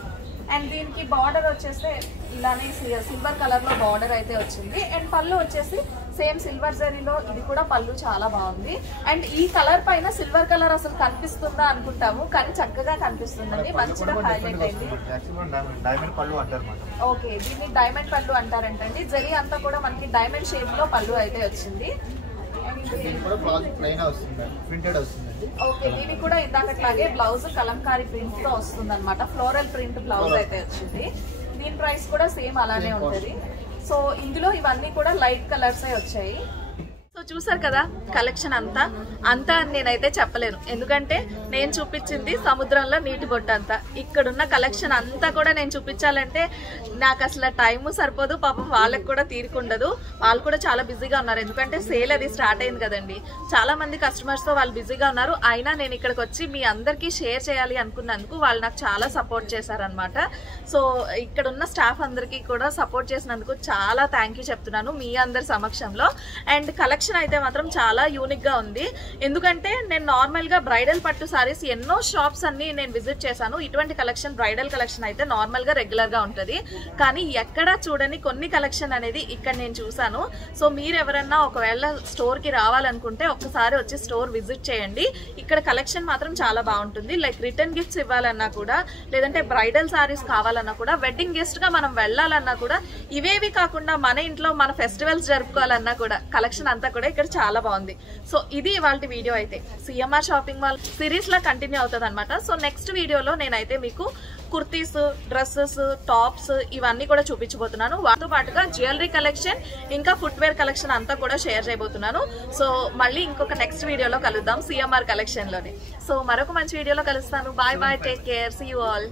అండ్ దీనికి బార్డర్ వచ్చేసి ఇలానే సిల్వర్ కలర్ లో బార్డర్ అయితే వచ్చింది. అండ్ పళ్ళు వచ్చేసి సేమ్ సిల్వర్ జరీలో, ఇది కూడా పళ్ళు చాలా బాగుంది. అండ్ ఈ కలర్ పైన సిల్వర్ కలర్ అసలు కనిపిస్తుందా అనుకుంటాము, కానీ చక్కగా కనిపిస్తుందండి, మంచిగా హైలైట్ అయింది. డైమండ్ పళ్ళు అంటారు. ఓకే, దీన్ని డైమండ్ పళ్ళు అంటారంటండి. జరీ అంతా కూడా మనకి డైమండ్ షేప్ లో పళ్ళు అయితే వచ్చింది. ఓకే, దీనికి కూడా ఇందాకట్లాగే బ్లౌజ్ కలంకారీ ప్రింట్ తో వస్తుంది అనమాట. ఫ్లోరల్ ప్రింట్ బ్లౌజ్ అయితే వచ్చింది. దీని ప్రైస్ కూడా సేమ్ అలానే ఉంటది. సో ఇందులో ఇవన్నీ కూడా లైట్ కలర్స్ వచ్చాయి. సో చూసారు కదా కలెక్షన్ అంతా నేనైతే చెప్పలేను, ఎందుకంటే నేను చూపించింది సముద్రంలో నీటి బొట్టు అంతా. ఇక్కడున్న కలెక్షన్ అంతా కూడా నేను చూపించాలంటే నాకు అసలు టైము సరిపోదు. పాపం వాళ్ళకి కూడా తీరుకుండదు, వాళ్ళు కూడా చాలా బిజీగా ఉన్నారు. ఎందుకంటే సేల్ అది స్టార్ట్ అయింది కదండి, చాలా మంది కస్టమర్స్ తో వాళ్ళు బిజీగా ఉన్నారు. అయినా నేను ఇక్కడికి వచ్చి మీ అందరికీ షేర్ చేయాలి అనుకున్నందుకు వాళ్ళు నాకు చాలా సపోర్ట్ చేశారనమాట. సో ఇక్కడ ఉన్న స్టాఫ్ అందరికీ కూడా సపోర్ట్ చేసినందుకు చాలా థ్యాంక్ యూ చెప్తున్నాను మీ అందరి సమక్షంలో. అండ్ కలెక్షన్ అయితే మాత్రం చాలా యూనిక్ గా ఉంది, ఎందుకంటే నేను నార్మల్ గా బ్రైడల్ పట్టు సారీస్ ఎన్నో షాప్స్ అన్ని నేను విజిట్ చేశాను. ఇటువంటి కలెక్షన్ బ్రైడల్ కలెక్షన్ అయితే నార్మల్ గా రెగ్యులర్ గా ఉంటది, కానీ ఎక్కడా చూడని కొన్ని కలెక్షన్ అనేది ఇక్కడ నేను చూసాను. సో మీరు ఎవరన్నా ఒకవేళ స్టోర్ కి రావాలనుకుంటే ఒక్కసారి వచ్చి స్టోర్ విజిట్ చేయండి. ఇక్కడ కలెక్షన్ మాత్రం చాలా బాగుంటుంది. లైక్ రిటర్న్ గిఫ్ట్స్ ఇవ్వాలన్నా కూడా, లేదంటే బ్రైడల్ సారీస్ కావాలన్నా కూడా, వెడ్డింగ్ గెస్ట్ గా మనం వెళ్ళాలన్నా కూడా, ఇవేవి కాకుండా మన ఇంట్లో మన ఫెస్టివల్స్ జరుపుకోవాలన్నా కూడా కలెక్షన్ అంతా కూడా ఇక్కడ చాలా బాగుంది. సో ఇది ఇవాల్టి వీడియో అయితే సిఎంఆర్ షాపింగ్ మాల్ సిరీస్ లా కంటిన్యూ అవుతుంది అనమాట. సో నెక్స్ట్ వీడియోలో నేనైతే మీకు కుర్తీస్, డ్రెస్సెస్, టాప్స్ ఇవన్నీ కూడా చూపించబోతున్నాను. వాటితో పాటుగా జ్యువెలరీ కలెక్షన్, ఇంకా ఫుట్వేర్ కలెక్షన్ అంతా కూడా షేర్ చేయబోతున్నాను. సో మళ్ళీ ఇంకొక నెక్స్ట్ వీడియోలో కలుద్దాం సిఎంఆర్ కలెక్షన్ లోనే. సో మరొక మంచి వీడియోలో కలుస్తాను. Bye bye, take care, see you all.